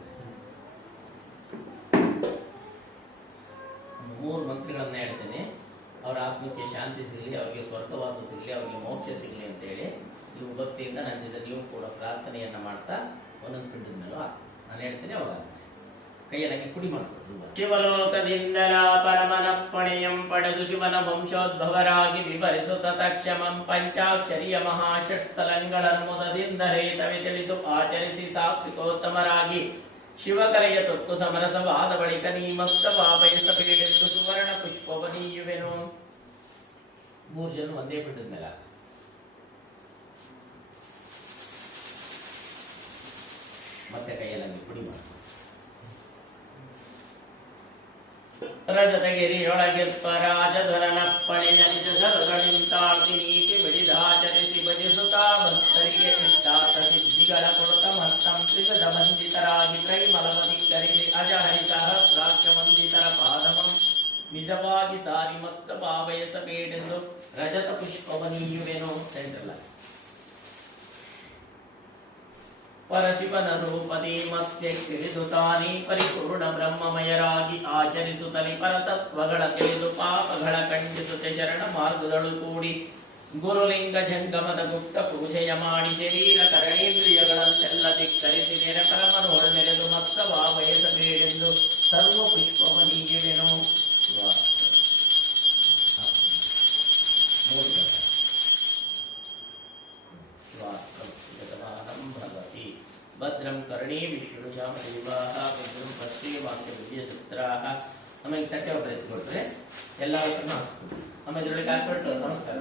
3 ಮಂತ್ರಗಳನ್ನ ಹೇಳ್ತೇನೆ. ಅವರ ಆತ್ಮಕ್ಕೆ ಶಾಂತಿ ಸಿಗಲಿ, ಅವರಿಗೆ ಸ್ವರ್ಗವಾಸ ಸಿಗಲಿ, ಅವರಿಗೆ ಮೋಕ್ಷ ಸಿಗಲಿ ಅಂತೇಳಿ ನೀವು ಭಕ್ತಿಯಿಂದ ನನ್ನಿಂದ ನೀವು ಕೂಡ ಪ್ರಾರ್ಥನೆಯನ್ನ ಮಾಡ್ತಾ ಒಂದೊಂದು ಪಿಂಡದ ಮೇಲೂ ನಾನು ಹೇಳ್ತೇನೆ. ಅವಾಗ ಕೈಯಲ್ಲಿ ಕುಡಿ ಮಾಡ್ಕೊಡ್ರು. ಶಿವಲೋಕದಿಂದಲ ಪರಮನಪ್ಪಣೆಯಂ ಪಡೆದು ಶಿವನ ವಂಶೋದ್ಭವರಾಗಿ ವಿವರಿಸುತ್ತ ತಕ್ಷಮಂ ಪಂಚಾಕ್ಷರಿಯ ಮಹಾಷಷ್ಟಲಂಗಳನ್ನು ಮುದದಿಂದಲೇ ತಿಳಿದು ಆಚರಿಸಿ ಸಾತ್ವಿಕೋತ್ತಮರಾಗಿ ಶಿವಕಲೆಯ ತೊಕ್ಕು ಸಮರಸವಾದ ಬಳಿಕ ನೀಮತ್ತ ಪಾಪಯಿಸಬೇಡೆಂದು ಸುವರ್ಣ ಪುಷ್ಪವನೀಯುವೆನು. 3 ಜನ ಒಂದೇ ಪಿಂಡದ ಮೇಲೆ ಮತ್ತೆ ಕೈಯಲ್ಲಿ ಪುಡಿ ಮಾಡಿ. ರಜತಗಿರಿಯೊಳಗಿರ್ಪ ರಾಜಧರನಪ್ಪಣೆ ಜನಿತ ಸರಗಳಿಂತಾಳ್ತಿ ನೀತಿ ಬಿಡಿದಾಚರಿಸಿ ಭಜಿಸುತ್ತಾ ಭಕ್ತರಿಗೆ ಇಷ್ಟಾರ್ಥ ಸಿದ್ಧಿಗಳ ಕೊಡುತ್ತ ಮತ್ತಂ ತ್ರಿವಿಧ ಬಂಧಿತರಾಗಿ ತ್ರೈಮಲವಧಿಕ್ಕರಿಸಿ ಅಜಹರಿತ ಸಹಸ್ರಾಕ್ಷ ವಂದಿತರ ಪಾದಮಂ ನಿಜವಾಗಿ ಸಾರಿ ಮತ್ಸ ಭಾವಯಸಬೇಡೆಂದು ರಜತ ಪುಷ್ಪವನೀಯುವೆನು. ಸೆಂಟ್ರಲ್ ಪರಶಿವನ ರೂಪದಿ ಮತ್ಸ್ಯ ತಿಳಿದು ತಾನೇ ಪರಿಪೂರ್ಣ ಬ್ರಹ್ಮಮಯರಾಗಿ ಆಚರಿಸುತ್ತಲಿ ಪರತತ್ವಗಳ ತಿಳಿದು ಪಾಪಗಳ ಖಂಡಿಸುತ್ತೆ ಶರಣ ಮಾರ್ಗದಳು ಕೂಡಿ ಗುರುಲಿಂಗ ಜಂಗಮದ ಗುಪ್ತ ಪೂಜೆಯ ಮಾಡಿ ಶರೀರ ಕರಣೇಂದ್ರಿಯಗಳನ್ನೆಲ್ಲ ಧಿಕ್ಕರಿಸಿ ಪರಮನೋಳ ನೆರೆದು ಮತ್ಸವ ಬಯಸಬೇಡೆಂದು ಸರ್ವ ಪುಷ್ಪವನೀಯುವೆನು. ಶಿವ ಭದ್ರಂ ಕರ್ಣೇ ವಿಷ್ಣುಯಾಮ ದೇವಾಃ ಭದ್ರಂ ಪಶ್ಯೇಮಾಂತ ವಿದ್ಯಚಿತ್ರಾಃ. ಆಮೇಲೆ ತಟ್ಟೆ ಒಬ್ಬರು ಎತ್ಕೊಟ್ರೆ ಎಲ್ಲ ಒಬ್ಬರನ್ನು ಹಾಕ್ಸ್ಕೊಡ್ರಿ. ಆಮೇಲೆ ಇದರೊಳಗೆ ಹಾಕ್ಬಿಟ್ಟು ನಮಸ್ಕಾರ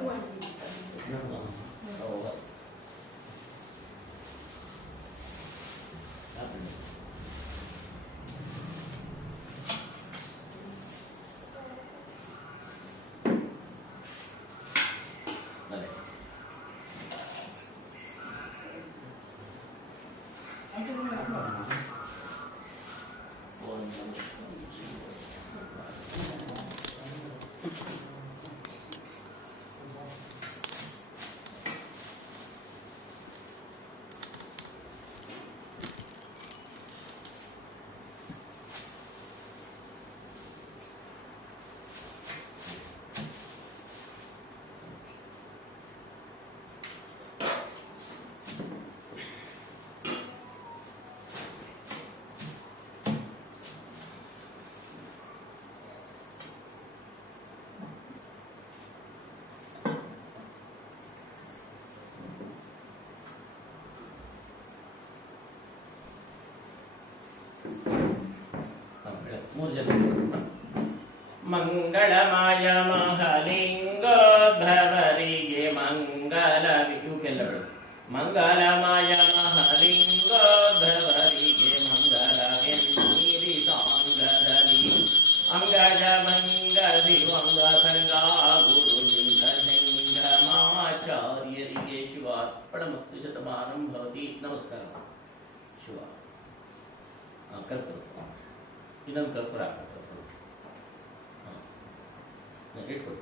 ಮೂರು ಜನ ಮಂಗಳಮಾಯ ಮಹಲಿಂಗೋದ್ಭವರಿಗೆ ಇವಕ್ಕೆಲ್ಲಗಳು ಮಂಗಲಮಾಯ ಮಹಲಿಂಗೋದ್ಭವರಿಗೆ ಮಂಗಲವೆನ್ನೀರಿ ಸಾಂಗದಲ್ಲಿ ಅಂಗಜ ಮಂಗ ದಿವಂಗ ಸಂಗಾ ಗುರುಲಿಂಗ ಸಂಗಮಾಚಾರ್ಯರಿಗೆ ಶಿವಾರ್ಪಣಮಸ್ತು ಶತಮಾನಂ ಭವತಿ. ನಮಸ್ಕಾರ. ಶಿವ ಕರ್ಪೂರ ಇನ್ನೊಂದು ಕರ್ಪೂರ ಇಟ್ಕೊಡಿ.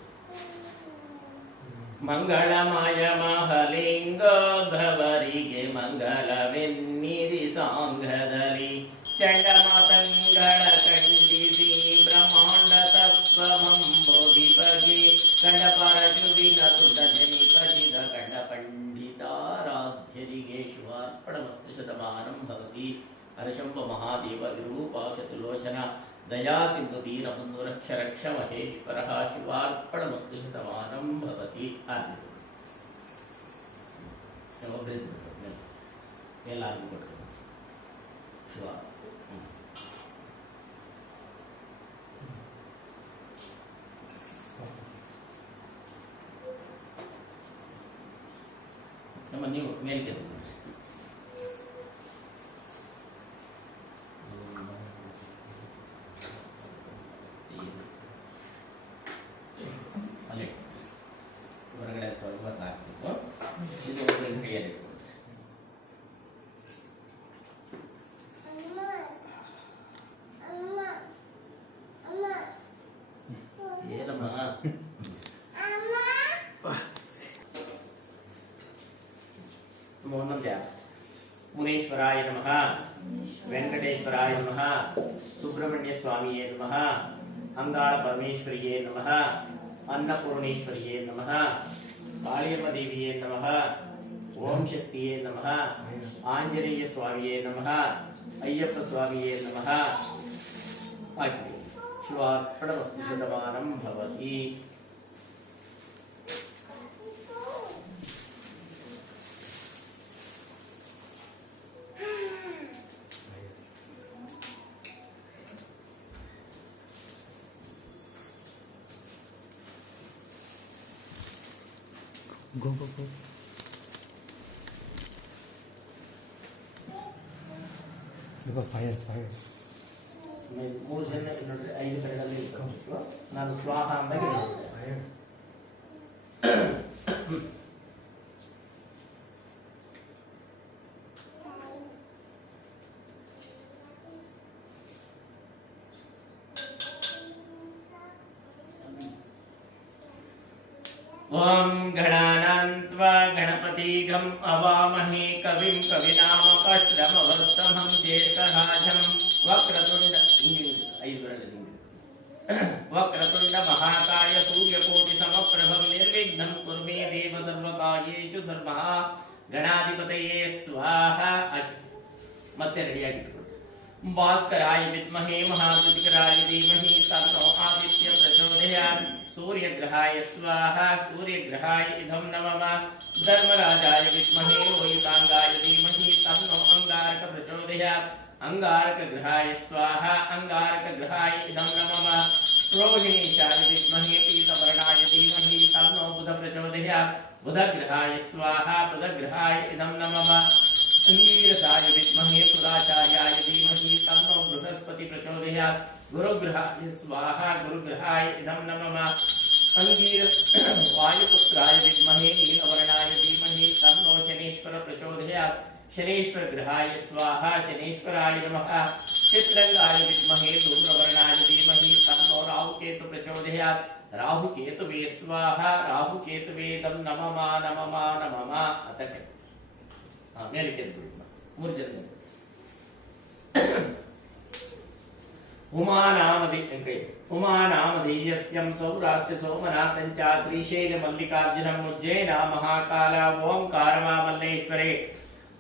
ಮಂಗಳಮಾಯ ಮಹಲಿಂಗೋದ್ಭವರಿಗೆ ಮಂಗಲವೆನ್ನಿರಿ ಸಾಂಗದಲ್ಲಿ ಚಂಡಮಾತಂಗಳ ಖಂಡಿಸಿ ಬ್ರಹ್ಮಾಂಡ ತತ್ವವಂ ಬೋಧಿಪಗೆ ಕಂಡ ಪರಶುವಿನ ತುಡ ಜನಿಪಜಿದ ಕಂಡ ಪಂಡಿತಾರಾಧ್ಯರಿಗೆ ಶಿವಾರ್ಪಣಮಸ್ತು ಶತಮಾನಂ ಭವತಿ. ಹರಶಂಭ ಮಹಾದೇವ ವಿರೂಪಾಕ್ಷತುಲೋಚನ ದಯಾ ಸಿಂಧು ದೀನಬಂಧು ರಕ್ಷ ರಕ್ಷ ಮಹೇಶ್ವರ ಶಿವಾರ್ಪಣಮಸ್ತು ಶತಮಾನಂ ಭವತಿ. ಎಲ್ಲರಿಗೂ ಕೊಟ್ಟರು ಶಿವ. ನಮ್ಮ ನೀವು ಮೇಲ್ಕೆ ಹೊರಗಡೆ ಸ್ವಲ್ಪ ಸಾಕ್ಬೇಕು. ಇದು ಕೈಯಲ್ಲಿ ಏನಮ್ಮ ಮೊಹಮ್ಮದ್ಯ ಮುನೇಶ್ವರಾಯ ನಮಃ, ವೆಂಕಟೇಶ್ವರಾಯ ನಮಃ, ಸುಬ್ರಹ್ಮಣ್ಯ ಸ್ವಾಮಿಯೇ ನಮಃ, ಅಂಗಾಳ ಪರಮೇಶ್ವರಿಯೇ ನಮಃ, ಅನ್ನಪೂರ್ಣೇಶ್ವರಿಯೇ ನಮಃ, ಕಾಳಿಯಮ್ಮ ದೇವಿಯೇ ನಮಃ, ಓಂ ಶಕ್ತಿಯೇ ನಮಃ, ಆಂಜನೇಯ ಸ್ವಾಮಿಯೇ ನಮಃ, ಅಯ್ಯಪ್ಪ ಸ್ವಾಮಿಯೇ ನಮಃ. ಶಿವಾರ್ಪಣಮಸ್ತು ಶತಮಾನಂ ಭವತಿ. Go, go, go. Fire, fire. ಮೂರು ಜನ ನೋಡ್ರಿ, 5 ಕಡೆಗಳಲ್ಲಿ ಇಟ್ಕೊಂಡು ನಾನು ಸ್ವಾಹ ಅಂದಾಗ ಓಂ ಗಣಾನಾನ್ತ್ವಾ ಗಣಪತಿಗಂ ಅವಾಮಹೇ ಕವಿಂ ಕವಿನಾಮಪಶ್ರಮವಸ್ತಮಂ ಜ್ಯೇಷ್ಠರಾಜಂ ವಕ್ರತುಂಡ ವಕ್ರತುಂಡ ಮಹಾಕಾಯ ಸೂರ್ಯಕೋಟಿ ಸಮಪ್ರಭಂ ನಿರ್ವಿಘ್ನಂ ಕುರು ಮೇ ದೇವ ಸರ್ವಕಾರ್ಯೇಷು ಸರ್ವಃ. ಗಣಾಧಿಪತಯೇ ಸ್ವಾಹ. ಮತ್ತೆ ರೆಡಿಯಾಗಿಟ್ಕೊಳ್ಳಿ. ಭಾಸ್ಕರಾಯ ವಿದ್ಮಹೇ ಮಹಾಕೃತಿಕರಾಯ ಧೀಮಹಿ ತನ್ನೋ ಆದಿತ್ಯ ಪ್ರಚೋದಯಾತ್. सूर्यग्रहाय स्वाहा सूर्यग्रहाय इदं नमः धर्मराजाय विद्महे वयुतांगाय धीमहि तन्नो अंगारक प्रचोदयात् अंगारकग्रहाय स्वाहा अंगारकग्रहाय इदं नमः रोहिणीशाय विद्महे पीतवर्णाय धीमहि तन्नो बुध प्रचोदयात् बुधग्रहाय स्वाहा बुधग्रहाय इदं नमः अंगीरसाय विद्महे पुराचार्याय धीमहि तन्नो बृहस्पति प्रचोदयात् गुरुग्रहाय स्वाहा गुरुग्रहाय इदं नमः अंगीर वायुपुत्राय विद्महे नीलवर्णाय धीमहि तन्नो शनीश्वर प्रचोदयात् शनीश्वर ग्रहाय स्वाहा शनीश्वराय नमः चित्रंगाय विद्महे धूम्रवर्णाय धीमहि तन्नो राहुकेतु प्रचोदयात् राहुकेतुवे स्वाहा राहुकेतुवे नमः अतः मेलಕ್ಕೆ ಬಿಡೋಣ ಮೂರು ಜನ उमानामधेयस्यं सौराष्ट्रसो मनातञ्च श्रीशैलमल्लिकार्जुनं उज्जैन महाकाल ओंकारमामल्लेश्वरे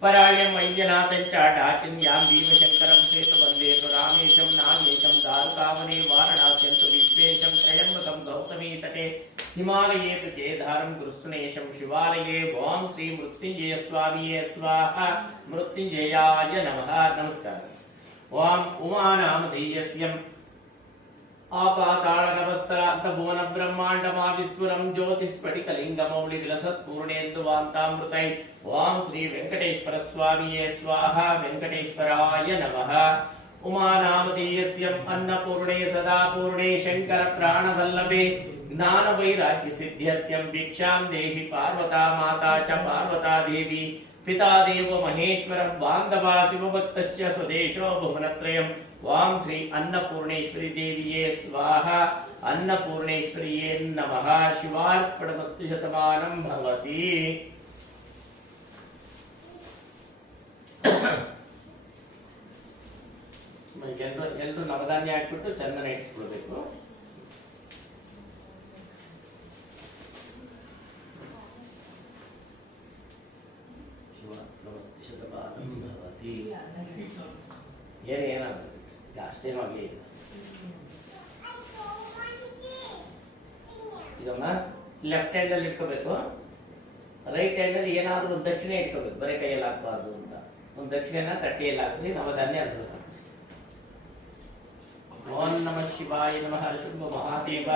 परायं वैद्यनाथञ्च डाकिन्यां भीमशङ्करं सेतुवन्दे रामेशं नागेशं दारुकावने वारणास्यं तु विश्वेशं त्रयम्बकं गौतमी तटे हिमालये तु केदारं गुरुसुनेशं शिवालये ओं श्री मृत्युंजय स्वामिये स्वाहा मृत्युंजयाय नमः नमस्कार ओं उमानामधेयस्यं आपाताळनवस्तरान्तभुवन ब्रह्माण्डमाविस्फुरं ज्योतिस्फटिकलिङ्गमौलिविलसत्पूर्णेन्दुवान्तामृतै ओं श्री वेङ्कटेश्वर स्वामिये स्वाहा वेङ्कटेश्वराय नमः उमानामधेयस्यम् अन्नपूर्णे सदा पूर्णे शङ्कर प्राणवल्लभे ज्ञानवैराग्य सिद्ध्यर्थं भिक्षां देहि पार्वता माता च पार्वता देवी पिता देव महेश्वर बान्धवा शिवभक्तश्च स्वदेशो भुवनत्रयम् वां श्री अन्नपूर्णेश्वरी देवीये स्वाहा अन्नपूर्णेश्वरीये नमः शिवार्पणमस्तु शतमानं भवति ಎಲ್ಲರೂ ನವಧಾನ್ಯ ಹಾಕ್ಬಿಟ್ಟು ಚಂದನ ಇಟ್ಸ್ಬಿಡ್ಬೇಕು ಶಿವಾರ್ಪಣಮಸ್ತು ಶತಮಾನಂ ಭವತಿ ಏನಾದ್ರು ಅಷ್ಟೇನೂ ಆಗಲಿ ಇದನ್ನ ಲೆಫ್ಟ್ ಹ್ಯಾಂಡ್ ಅಲ್ಲಿ ಇಟ್ಕೋಬೇಕು ರೈಟ್ ಹ್ಯಾಂಡ್ ಅಲ್ಲಿ ಏನಾದ್ರೂ ಒಂದು ದಕ್ಷಿಣೆ ಇಟ್ಕೋಬೇಕು ಬರೀ ಕೈಯಲ್ಲಿ ಹಾಕಬಾರ್ದು ಅಂತ ಒಂದು ದಕ್ಷಿಣೆನ ತಟ್ಟೆಯಲ್ಲಿ ಹಾಕಿ ನವಧಾನ್ಯ ಅಂತ ಓಂ ನಮಃ ಶಿವಾಯ ನಮಃ ಶುಭ ಮಹಾದೇವ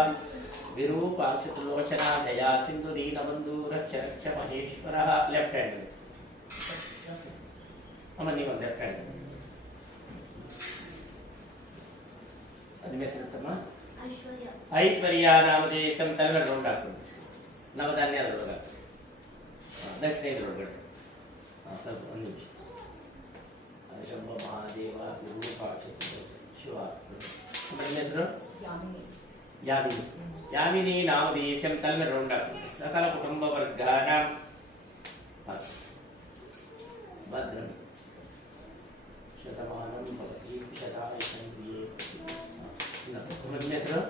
ವಿರೂಪಾಕ್ಷತುಲೋಚನ ದಯಾ ಸಿಂಧು ದೀನಬಂಧು ರಕ್ಷ ರಕ್ಷ ಮಹೇಶ್ವರ ಲೆಫ್ಟ್ ಹ್ಯಾಂಡ್ ಅಮ್ಮ ನೀವು ಲೆಫ್ಟ್ ಹ್ಯಾಂಡ್ ಹೆಸರುತ್ತಮ್ಮ ಐಶ್ವರ್ಯ ನಾಮದೇಶಂ ತಲೆಮೇಲೆ ರೌಂಡ್ ಹಾಕೊಂಡು ನವಧಾನ್ಯ ಅದರೊಳಗೆ ದಕ್ಷಿಣ ಇದರೊಳಗಡೆ ಸ್ವಲ್ಪ ಒಂದು ನಿಮಿಷ ಶಂಭ ಮಹಾದೇವ ಶಿವ ಹೆಸರು ಯಾಮಿನಿ ಯಾಮಿನಿ ನಾಮದೇಶಂ ತಲೆಮೇಲೆ ರೌಂಡ್ ಹಾಕೊಂಡು ಸಕಲ ಕುಟುಂಬ ವರ್ಗಾನ ಭದ್ರಂ ಶತಮಾನಂ ಭವತಿ ಶತಾಯ ಸಂಖ್ಯೆ ಹೆಸರು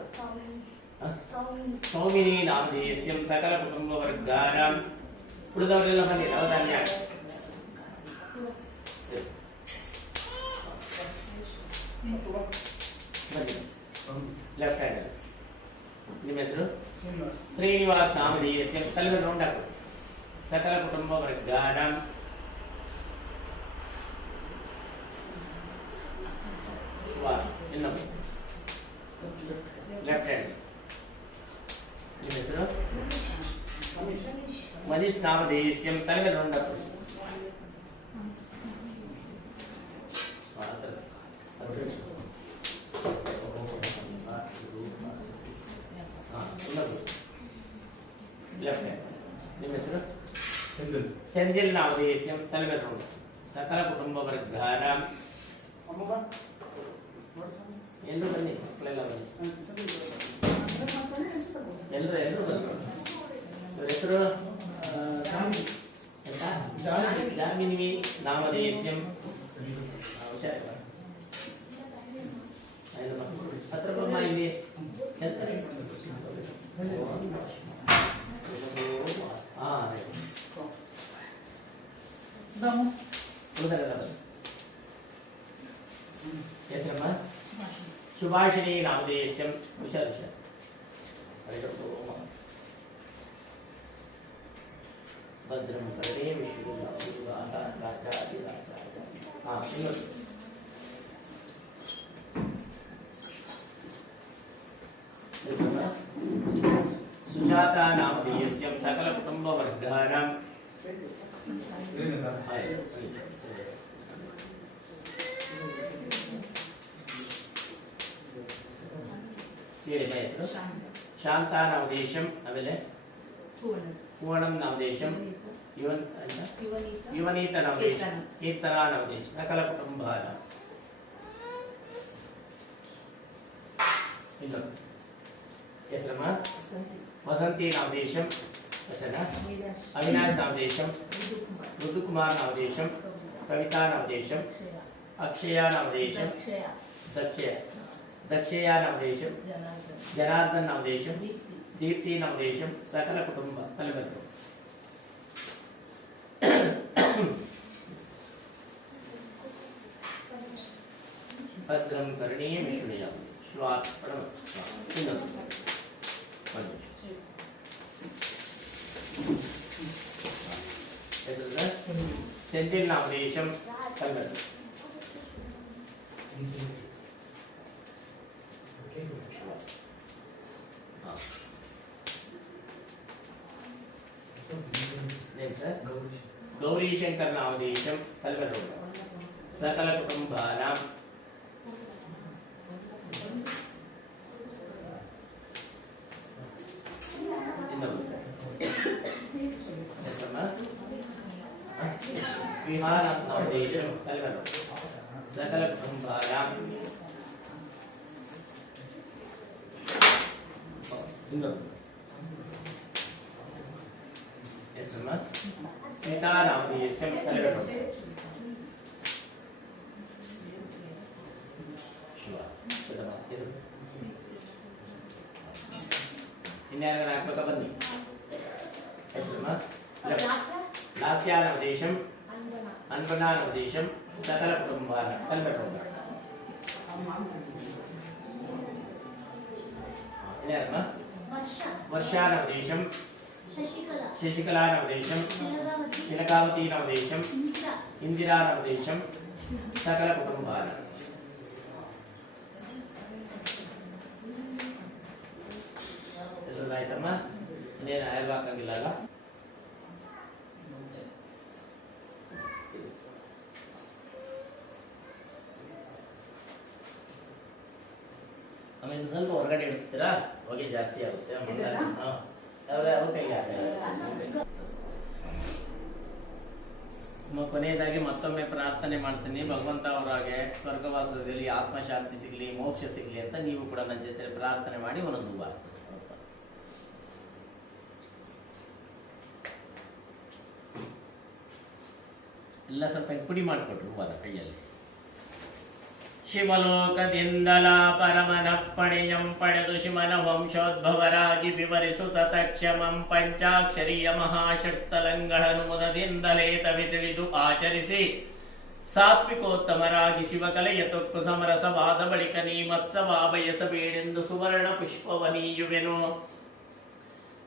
ಸೌಮಿನಿ ನಾಮಧೇಯಸ್ಯಂ ಸಕಲ ಕುಟುಂಬ ವರ್ಗಾನಾಂ ಉಳಿದವರೆಲ್ಲ ಬನ್ನಿ ನವಧಾನ್ಯ ಬನ್ನಿ ಲೆಫ್ಟ್ ಹ್ಯಾಂಡ್ ನಿಮ್ಮ ಹೆಸರು ಶ್ರೀನಿವಾಸ್ ನಾಮಧೇಯಸ್ಯಂ ತಲೆಗೆ ರೌಂಡ್ ಹಾಕು ಸಕಲ ಕುಟುಂಬ ವರ್ಗಾನಾಂ ಇನ್ನೊಂದು ಲೆಫ್ಟ್ ಹ್ಯಾಂಡ್ ನಿಮ್ಮ ಹೆಸರು ಮನೀಶ್ ನಾಮಧೇಯಸ್ಯಂ ತಲೆಗೆ ರೌಂಡ್ ಹಾಕು ಲೆಫ್ಟ್ ಹ್ಯಾಂಡ್ ನಿಮ್ಮ ಹೆಸರು ಸೆಂದಿಲ್ ನಾಮಧೇಯಸ್ಯಂ ತಲೆಗೆ ರೌಂಡ್ ಸಕಲ ಕುಟುಂಬ ವರ್ಗಾನಾಂ ಎಲ್ಲರೂ ಬನ್ನಿ ಮಕ್ಕಳೆಲ್ಲ ಬನ್ನಿ ಎಲ್ಲರೂ ಬನ್ನಿ ಹೆಸರು ಜಾಮಿನಿ ನಾಮಧೇಯಸ್ಯಂ ಹತ್ರ ಬಮ್ಮ ಇಲ್ಲಿ ಹೆಸರಮ್ಮ ಸುಭಾಷಿಣಿ ನಾಮಧೇಯಸ್ಯಂ ಹುಷಾರ್ ಭದ್ರಂ ಕರ್ಣೇ ವಿಷ್ಣುರ್ವಾಹ ರಾಜಾಧಿರಾಜಾಯ. ಇನ್ನೊಂದು ಸುಜಾತಾ ನಾಮಧೇಯಸ್ಯಂ ಸಕಲ ಕುಟುಂಬ ವರ್ಗಾನಾಂ ಹೆಸರು ಶಾಂತಾ ನಾಮದೇಶಂ, ಆಮೇಲೆ ಪೂರ್ಣಂ ನಾಮದೇಶಂ, ಯುವನೀತ ನಾಮದೇಶಂ, ಕೀರ್ತನಾ ನಾಮದೇಶ, ಸಕಲ ಕುಟುಂಬಾನ. ಇನ್ನೊಂದು ಹೆಸರಮ್ಮ ವಸಂತಿ ನಾಮದೇಶಂ ಅಷ್ಟೇನಾ? ಅವಿನಾಶ್ ನಾಮದೇಶಂ, ಋತುಕುಮಾರ್ ನಾಮದೇಶಂ, ಕವಿತಾ ನಾಮದೇಶಂ, ಅಕ್ಷಯ ನಾಮದೇಶಂ, ದಕ್ಷಯ ನಾಮದೇಶಂ, ಜನಾರ್ದನ್ ನಾಮದೇಶಂ, ದೀಪ್ತಿ ನಾಮದೇಶಂ, ಸಕಲ ಕುಟುಂಬ ತಲೆಬಂತು. ಭದ್ರಂ ಕರ್ಣೀಯ ವಿಷ್ಣುಯ ಶ್ವಾರ್ಪಣಂ. ಇನ್ನೊಂದು ಸೆಂಥಿಲ್ ನಾಮದೇಶಂ ತಲೆಬಂತು. ಗೌರೀಶಂಕರ್ ನಾಮದೇಶಂ ತಲೆಬಂತು. ಸಕಲ ಕುಟುಂಬಾನಾಂ. ವಿಹಾರ ನಾಮದೇಶಂ ತಲೆಬಂತು. ಸಕಲ ಕುಟುಂಬಾನಾಂ. ಸೀತಾ ನಾಮದೇಶಂ ತಲೆಬಂತು. ಇನ್ಯಾರ ಹಾಕ್ಬೇಕ ಬನ್ನಿ. ಲಾಸ್ಯ ನಾಮದೇಶಂ, ಅನ್ಪನಾ ನಾಮದೇಶಂ, ಸಕಲ ಕುಟುಂಬಾನ ತಲೆಬಂತು. ಇನ್ಯಾರಮ್ಮ ವರ್ಷಾ ನಾಮದೇಶಂ, ಶಶಿಕಲಾ ನಾಮದೇಶಂ, ತಿಲಕಾವತಿ ನಾಮದೇಶಂ, ಇಂದಿರಾ ನಾಮದೇಶಂ, ಸಕಲ ಕುಟುಂಬಾನ. ಎಲ್ಲರೂ ಆಯ್ತಮ್ಮ? ಇನ್ನೇನು ಆಯಲ್ ಹಾಕಂಗಿಲ್ಲ ಅಲ್ಲ? ಆಮೇಲೆ ಸ್ವಲ್ಪ ಹೊರಗಡೆ ಇಡಿಸ್ತೀರಾ? ಹೊಗೆ ಜಾಸ್ತಿ ಆಗುತ್ತೆ. ಕೊನೆಯದಾಗಿ ಮತ್ತೊಮ್ಮೆ ಪ್ರಾರ್ಥನೆ ಮಾಡ್ತೀನಿ. ಭಗವಂತ ಅವರಾಗೆ ಸ್ವರ್ಗವಾಸದಲ್ಲಿ ಆತ್ಮಶಾಂತಿ ಸಿಗಲಿ, ಮೋಕ್ಷ ಸಿಗಲಿ ಅಂತ ನೀವು ಕೂಡ ನನ್ನ ಜೊತೆ ಪ್ರಾರ್ಥನೆ ಮಾಡಿ ಒಂದೊಂದು ವಾರ ಎಲ್ಲ ಸ್ವಲ್ಪ ಪುಡಿ ಮಾಡಿಕೊಟ್ರು ವಾರ ಕೈಯಲ್ಲಿ. ಶಿವಲೋಕದಿಂದಲ ಪರಮನಪ್ಪಣೆಯಂ ಪಡೆದು ಶಿವನ ವಂಶೋದ್ಭವರಾಗಿ ವಿವರಿಸುತ್ತ ತಕ್ಷಮಂ ಪಂಚಾಕ್ಷರೀಯ ಮಹಾಷಟ್ಸ್ಥಲಗಳನ್ನು ಮುದದಿಂದಲೇ ತವಿ ತಿಳಿದು ಆಚರಿಸಿ ಸಾತ್ವಿಕೋತ್ತಮರಾಗಿ ಶಿವಕಲೆಯ ತೊಕ್ಕು ಸಮರಸವಾದ ಬಳಿಕ ನೀ ಮತ್ಸವ ಬಯಸಬೇಡೆಂದು ಸುವರ್ಣ ಪುಷ್ಪವನೀಯುವೆನು.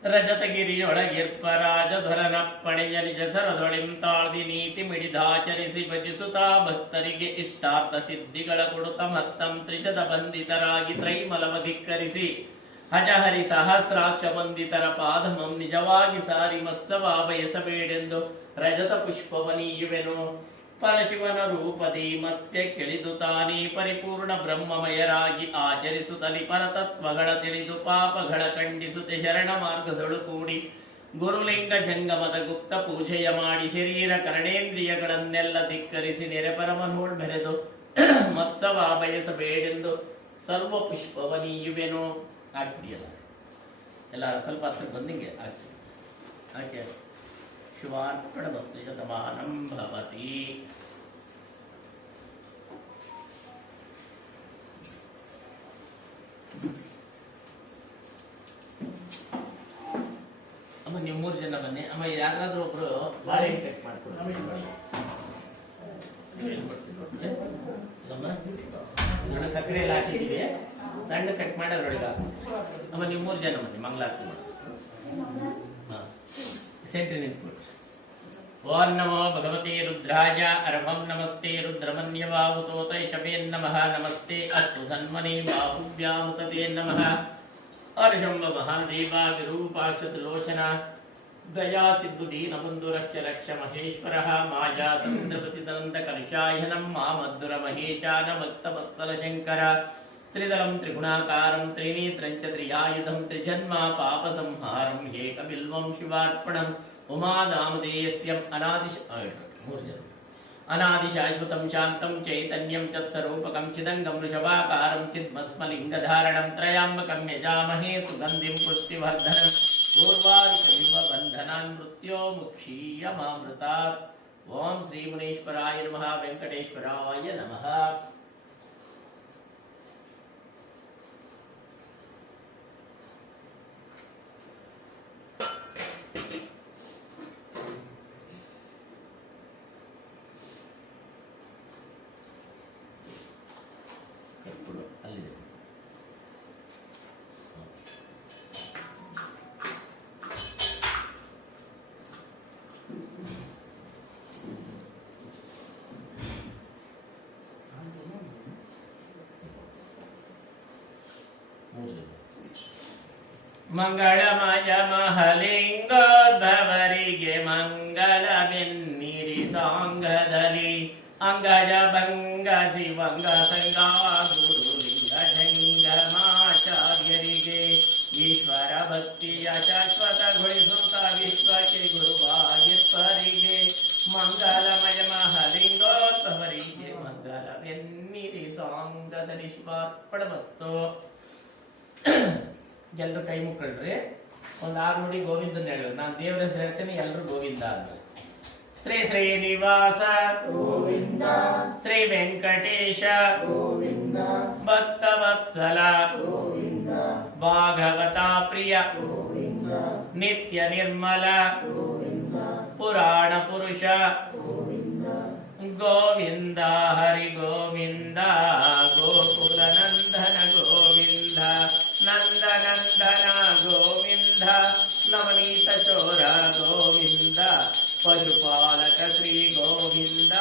ರಜತಗಿರಿಯೊಳಗಿರ್ಪ ರಾಜಧರನಪ್ಪಣೆಯ ನಿಜ ಸರದೊಳಿಂ ತಾಳ್ದಿ ನೀತಿ ಮಿಡಿದಾಚರಿಸಿ ಭಜಿಸುತ್ತಾ ಭಕ್ತರಿಗೆ ಇಷ್ಟಾರ್ಥ ಸಿದ್ಧಿಗಳ ಕೊಡುತ್ತ ಮತ್ತಂ ತ್ರಿಜದ ಬಂಧಿತರಾಗಿ ತ್ರೈಮಲವ ಧಿಕ್ಕರಿಸಿ ಹಜಹರಿ ಸಹಸ್ರಾಕ್ಷ ಬಂಧಿತರ ಪಾದಮಂ ನಿಜವಾಗಿ ಸಾರಿ ಮತ್ಸವ ಬಯಸಬೇಡೆಂದು ರಜತ ಪುಷ್ಪವನೀಯುವೆನು. ಪರಶಿವನ ರೂಪದಿ ಮತ್ಸ್ಯ ಕೆಳಿದು ತಾನೇ ಪರಿಪೂರ್ಣ ಬ್ರಹ್ಮಮಯರಾಗಿ ಆಚರಿಸುತ್ತಲಿ ಪರತತ್ವಗಳ ತಿಳಿದು ಪಾಪಗಳ ಖಂಡಿಸುತ್ತೆ ಶರಣ ಮಾರ್ಗದೊಳು ಕೂಡಿ ಗುರುಲಿಂಗ ಜಂಗಮದ ಗುಪ್ತ ಪೂಜೆಯ ಮಾಡಿ ಶರೀರ ಕರಣೇಂದ್ರಿಯಗಳನ್ನೆಲ್ಲ ಧಿಕ್ಕರಿಸಿ ನೆರೆಪರಮನೋಳ್ ಬೆರೆದು ಮತ್ಸವ ಬಯಸಬೇಡೆಂದು ಸರ್ವ ಪುಷ್ಪವನೀಯುವೆನು. ಆಗ್ತಿಯಲ್ಲ ಎಲ್ಲ ಸ್ವಲ್ಪ ಹತ್ರಕ್ಕೆ ಬಂದಿಂಗೆ ಆಗ್ತದೆ. ಆಕೆ ಶಿವಾರ್ಪಣಮಸ್ತು ಶತಮಾನಂ ಭವತಿ. ಅಮ್ಮ ನೀವು 3 ಜನ ಬನ್ನಿ. ಅಮ್ಮ ಯಾರಾದ್ರೂ ಒಬ್ರು ಬಾಳೆ ಕಟ್ ಮಾಡ್ಕೊಡಿ. ಅದ್ರೊಳಗೆ ಸಕ್ಕರೆ ಎಲ್ಲ ಹಾಕಿದ್ದೀವಿ, ಸಣ್ಣ ಕಟ್ ಮಾಡಿ ಅದ್ರೊಳಗೆ ಅಮ್ಮ ನೀವು 3 ಜನ ಬನ್ನಿ ಮಂಗಳಾರತಿ ಮಾಡಿ. ಹಾಂ ಸೆಂಟ್ರಿ ನಿಂತ್ಬಿಟ್ಟು. ಓಂ ನಮೋ ಭಗವತೆ ರುದ್ರಾಯ ಅರ್ಭಂ ನಮಸ್ತೆ ರುದ್ರಮನ್ಯವಾಹುತೋತೈ ಶಪೇ ನಮಃ ನಮಸ್ತೆ ಅಸ್ತು ಧನ್ವನೇ ಬಾಹುವ್ಯಾಮುತತೆ ನಮಃ ಅರ್ಷಂಬ ಮಹಾದೇವ ವಿರೂಪಾಕ್ಷತಲೋಚನ ದಯಾ ಸಿದ್ದು ದೀನಬಂಧು ರಕ್ಷ ರಕ್ಷ ಮಹೇಶ್ವರ ಮಾಯಾ ಸಮುದ್ರಪತಿ ತನಂದ ಕಲುಷಾಯನಂ ಮಾಮದ್ದುರ ಮಹೇಶಾನ ಭಕ್ತ ವತ್ಸಲ ಶಂಕರ ತ್ರಿದಲಂ ತ್ರಿಗುಣಾಕಾರಂ ತ್ರಿನೇತ್ರಂ ಚ ತ್ರಿಯಾಯುಧಂ ತ್ರಿಜನ್ಮ ಪಾಪ ಸಂಹಾರಂ ಏಕಬಿಲ್ವಂ ಶಿವಾರ್ಪಣಂ ಉಮಾದಾಮದೇಯಸ್ಯಂ ಅನಾದಿಶಾಶ್ವತಂ ಶಾಂತಂ ಚೈತನ್ಯಂ ಚತ್ಸರೂಪಕಂ ಚಿದಂಗಂ ವೃಷಭಾಕಾರಂ ಚಿದ್ಮಸ್ಮಲಿಂಗಧಾರಣಂ ತ್ರಯಾಂಬಕಂ ಯಜಾಮಹೇ ಸುಗಂಧಿಂ ಪುಷ್ಟಿವರ್ಧನಂ ಪೂರ್ವಾದಿಕವಿವ ಬಂಧನಾನ್ ಮೃತ್ಯೋ ಮುಕ್ಷೀಯಮಾಮೃತಾತ್. ಓಂ ಶ್ರೀ ಮುನೇಶ್ವರಾಯ ನಮಃ ವೆಂಕಟೇಶ್ವರಾಯ ನಮಃ. ಅಲ್ಲಿದೆ ಮಂಗಳಮಯ ಮಹಲಿಂಗೋದ್ಭವರಿಗೆ ಮಂಗಲವೆನ್ನಿರಿ ಸಾಂಗದಲ್ಲಿ ಅಂಗಜ ಭಂಗ ಶಿವಂಗ ಸಂಗ ಗುರುಲಿಂಗ ಜಂಗಮಾಚಾರ್ಯರಿಗೆ ಈಶ್ವರ ಭಕ್ತಿಯ ಶಾಶ್ವತಗೊಳಿಸುತ್ತ ವಿಶ್ವಕ್ಕೆ ಗುರುವಾಗಿಪ್ಪರಿಗೆ ಮಂಗಲಮಯ ಮಹಲಿಂಗೋದ್ಭವರಿಗೆ ಮಂಗಲವೆನ್ನಿರಿ ಸಾಂಗದಲ್ಲಿ ಶಿವಾರ್ಪಣಮಸ್ತು. ಎಲ್ಲರೂ ಕೈ ಮುಕ್ಕಳ್ರಿ. ಒಂದು 6 ನುಡಿ ಗೋವಿಂದನ್ ಹೇಳಿದ್ರು. ನಾನು ದೇವರ ಹೆಸರು ಹೇಳ್ತೇನೆ, ಎಲ್ಲರೂ ಗೋವಿಂದ ಅಂದ್ರೆ. ಶ್ರೀ ಶ್ರೀನಿವಾಸ ಗೋವಿಂದ, ಶ್ರೀ ವೆಂಕಟೇಶ ಗೋವಿಂದ, ಭಕ್ತವತ್ಸಲ ಗೋವಿಂದ, ಭಾಗವತ ಪ್ರಿಯ ಗೋವಿಂದ, ನಿತ್ಯ ನಿರ್ಮಲ ಗೋವಿಂದ, ಪುರಾಣ ಪುರುಷ ಗೋವಿಂದ, ಗೋವಿಂದ ಹರಿ ಗೋವಿಂದ, ಗೋಕುಲ ನಂದನ ಗೋವಿಂದ, ನಂದನಂದನ ಗೋವಿಂದ, ನವನೀತ ಚೋರ ಗೋವಿಂದ, ಪಶುಪಾಲಕ ಶ್ರೀ ಗೋವಿಂದ,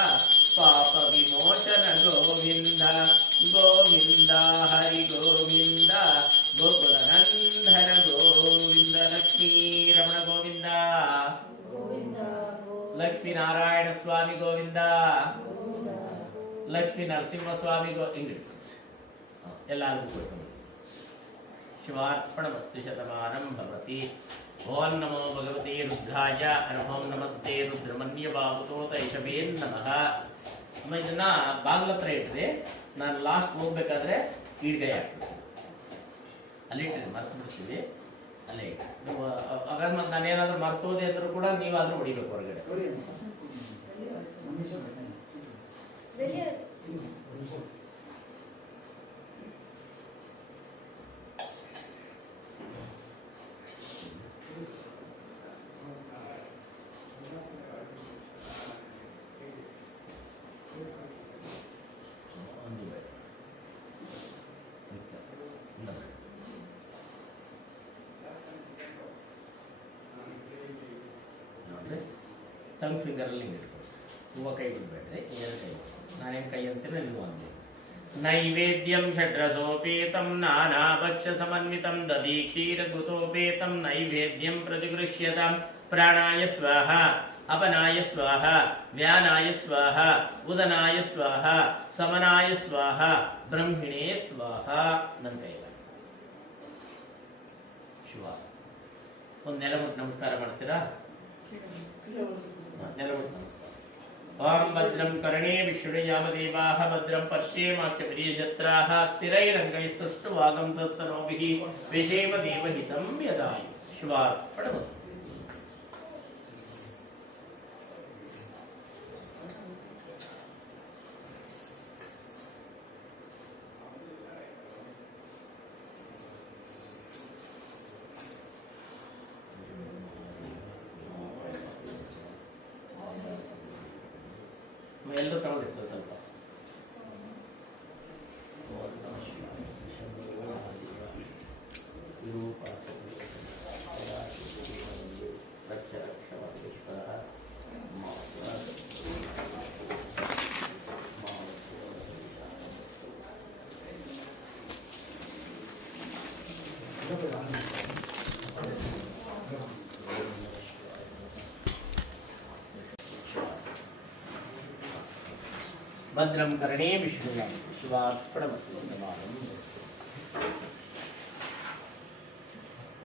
ಪಾಪ ವಿಮೋಚನ ಗೋವಿಂದ, ಗೋವಿಂದ ಹರಿ ಗೋವಿಂದ, ಗೋಕುಲ ನಂದನ ಗೋವಿಂದ, ಲಕ್ಷ್ಮೀ ರಮಣ ಗೋವಿಂದ, ಲಕ್ಷ್ಮೀನಾರಾಯಣ ಸ್ವಾಮಿ ಗೋವಿಂದ, ಲಕ್ಷ್ಮೀ ನರಸಿಂಹ ಸ್ವಾಮಿ ಇಂಗ್ಲಿಷ್ ಎಲ್ಲರಿಗೂ ಕೊಡ್ಕೊಂಡು ಶಿವಾರ್ಪಣಮಸ್ತು. ಶತಮಾನಂ ಭವತಿ. ಓಂ ನಮೋ ಭಗವತೆ ರುದ್ರಾಯ ಅರ್ಭಂ ನಮಸ್ತೆ ರುದ್ರಮನ್ಯವಾಹುತೋತೈ ಶಪೇ ನಮಃ. ಇದನ್ನ ಬಾಗ್ಲ ಹತ್ರ ಇಟ್ರಿ. ನಾನು ಲಾಸ್ಟ್ ಹೋಗ್ಬೇಕಾದ್ರೆ ಈಡ್ಗೈ ಹಾಕ್ಬಿಡ್ತೀನಿ. ಅಲ್ಲಿ ಇಟ್ಟಿರಿ, ಮರ್ತು ಬಿಡ್ತೀವಿ. ಅಲ್ಲೇ ನೀವು ಅಕಸ್ಮಾತ್ ನಾನೇನಾದ್ರೂ ಮರ್ತೋದೆ ಅಂದ್ರೂ ಕೂಡ ನೀವಾದ್ರೂ ಹೊಡಿಬೇಕು ಹೊರಗಡೆ. ಟಂಗ್ ಫಿಂಗರಲ್ಲಿ ಇಟ್ಕೊಳ್ಳಿ. ಹೂವು ಕೈ ಬಿಡಬೇಡ್ರಿ, ಎರಡು ಕೈ. ನಾನೇನು ಕೈ ಅಂತೀರ ನೀವು ಅಂತೀರಿ. ನೈವೇದ್ಯಂ ಷಡ್ರಸೋಪೇತಂ ನಾನಾಭಕ್ಷ್ಯ ಸಮನ್ವಿತಂ ದಧಿ ಕ್ಷೀರಘೃತೋಪೇತಂ ನೈವೇದ್ಯಂ ಪ್ರತಿಗೃಹ್ಯತಾಂ. ಪ್ರಾಣಾಯ ಸ್ವಾಹ, ಅಪನಾಯ ಸ್ವಾಹ, ವ್ಯಾನಾಯ ಸ್ವಾಹ, ಉದನಾಯ ಸ್ವಾಹ, ಸಮನಾಯ ಸ್ವಾಹ, ಬ್ರಹ್ಮಿಣೇ ಸ್ವಾಹ. ನನ್ನ ಕೈ ಶಿವ. ಒಂದು ನೆಲಬಿಟ್ಟು ನಮಸ್ಕಾರ ಮಾಡ್ತೀರಾ? ನೆಲಬಿಟ್ಟು ನಮಸ್ಕಾರ. ಓಂ ಭದ್ರಂ ಕರ್ಣೇ ವಿಷ್ಣುಯಾಮದೇವಾಃ ಭದ್ರಂ ಪಶ್ಯೇಮಾಕ್ಷಭಿರ್ಯಜತ್ರಾಃ ಸ್ಥಿರೈರಂಗೈಸ್ತುಷ್ಟುವಾಗಂಸಸ್ತನೋಭಿಃ ವಿಷೇಮ ದೇವಹಿತಂ ಯದಾಯು. ಶಿವಾರ್ಪಣಮಸ್ತು. ಎಲ್ಲರೂ ತಗೊಳ್ಳಿ. ಮಾಡಿಸೋ ಸ್ವಲ್ಪ ಓಂ ನಮಃ ಶಿವಾಯ. ಶಂಭೋ ಮಹಾದೇವ. ರಕ್ಷ ರಕ್ಷ ಮಹೇಶ್ವರ. ಭದ್ರಂ ಕರ್ಣೇ ವಿಷ್ಣುಯ ಶಿವಾರ್ಪಣಮಸ್ತು.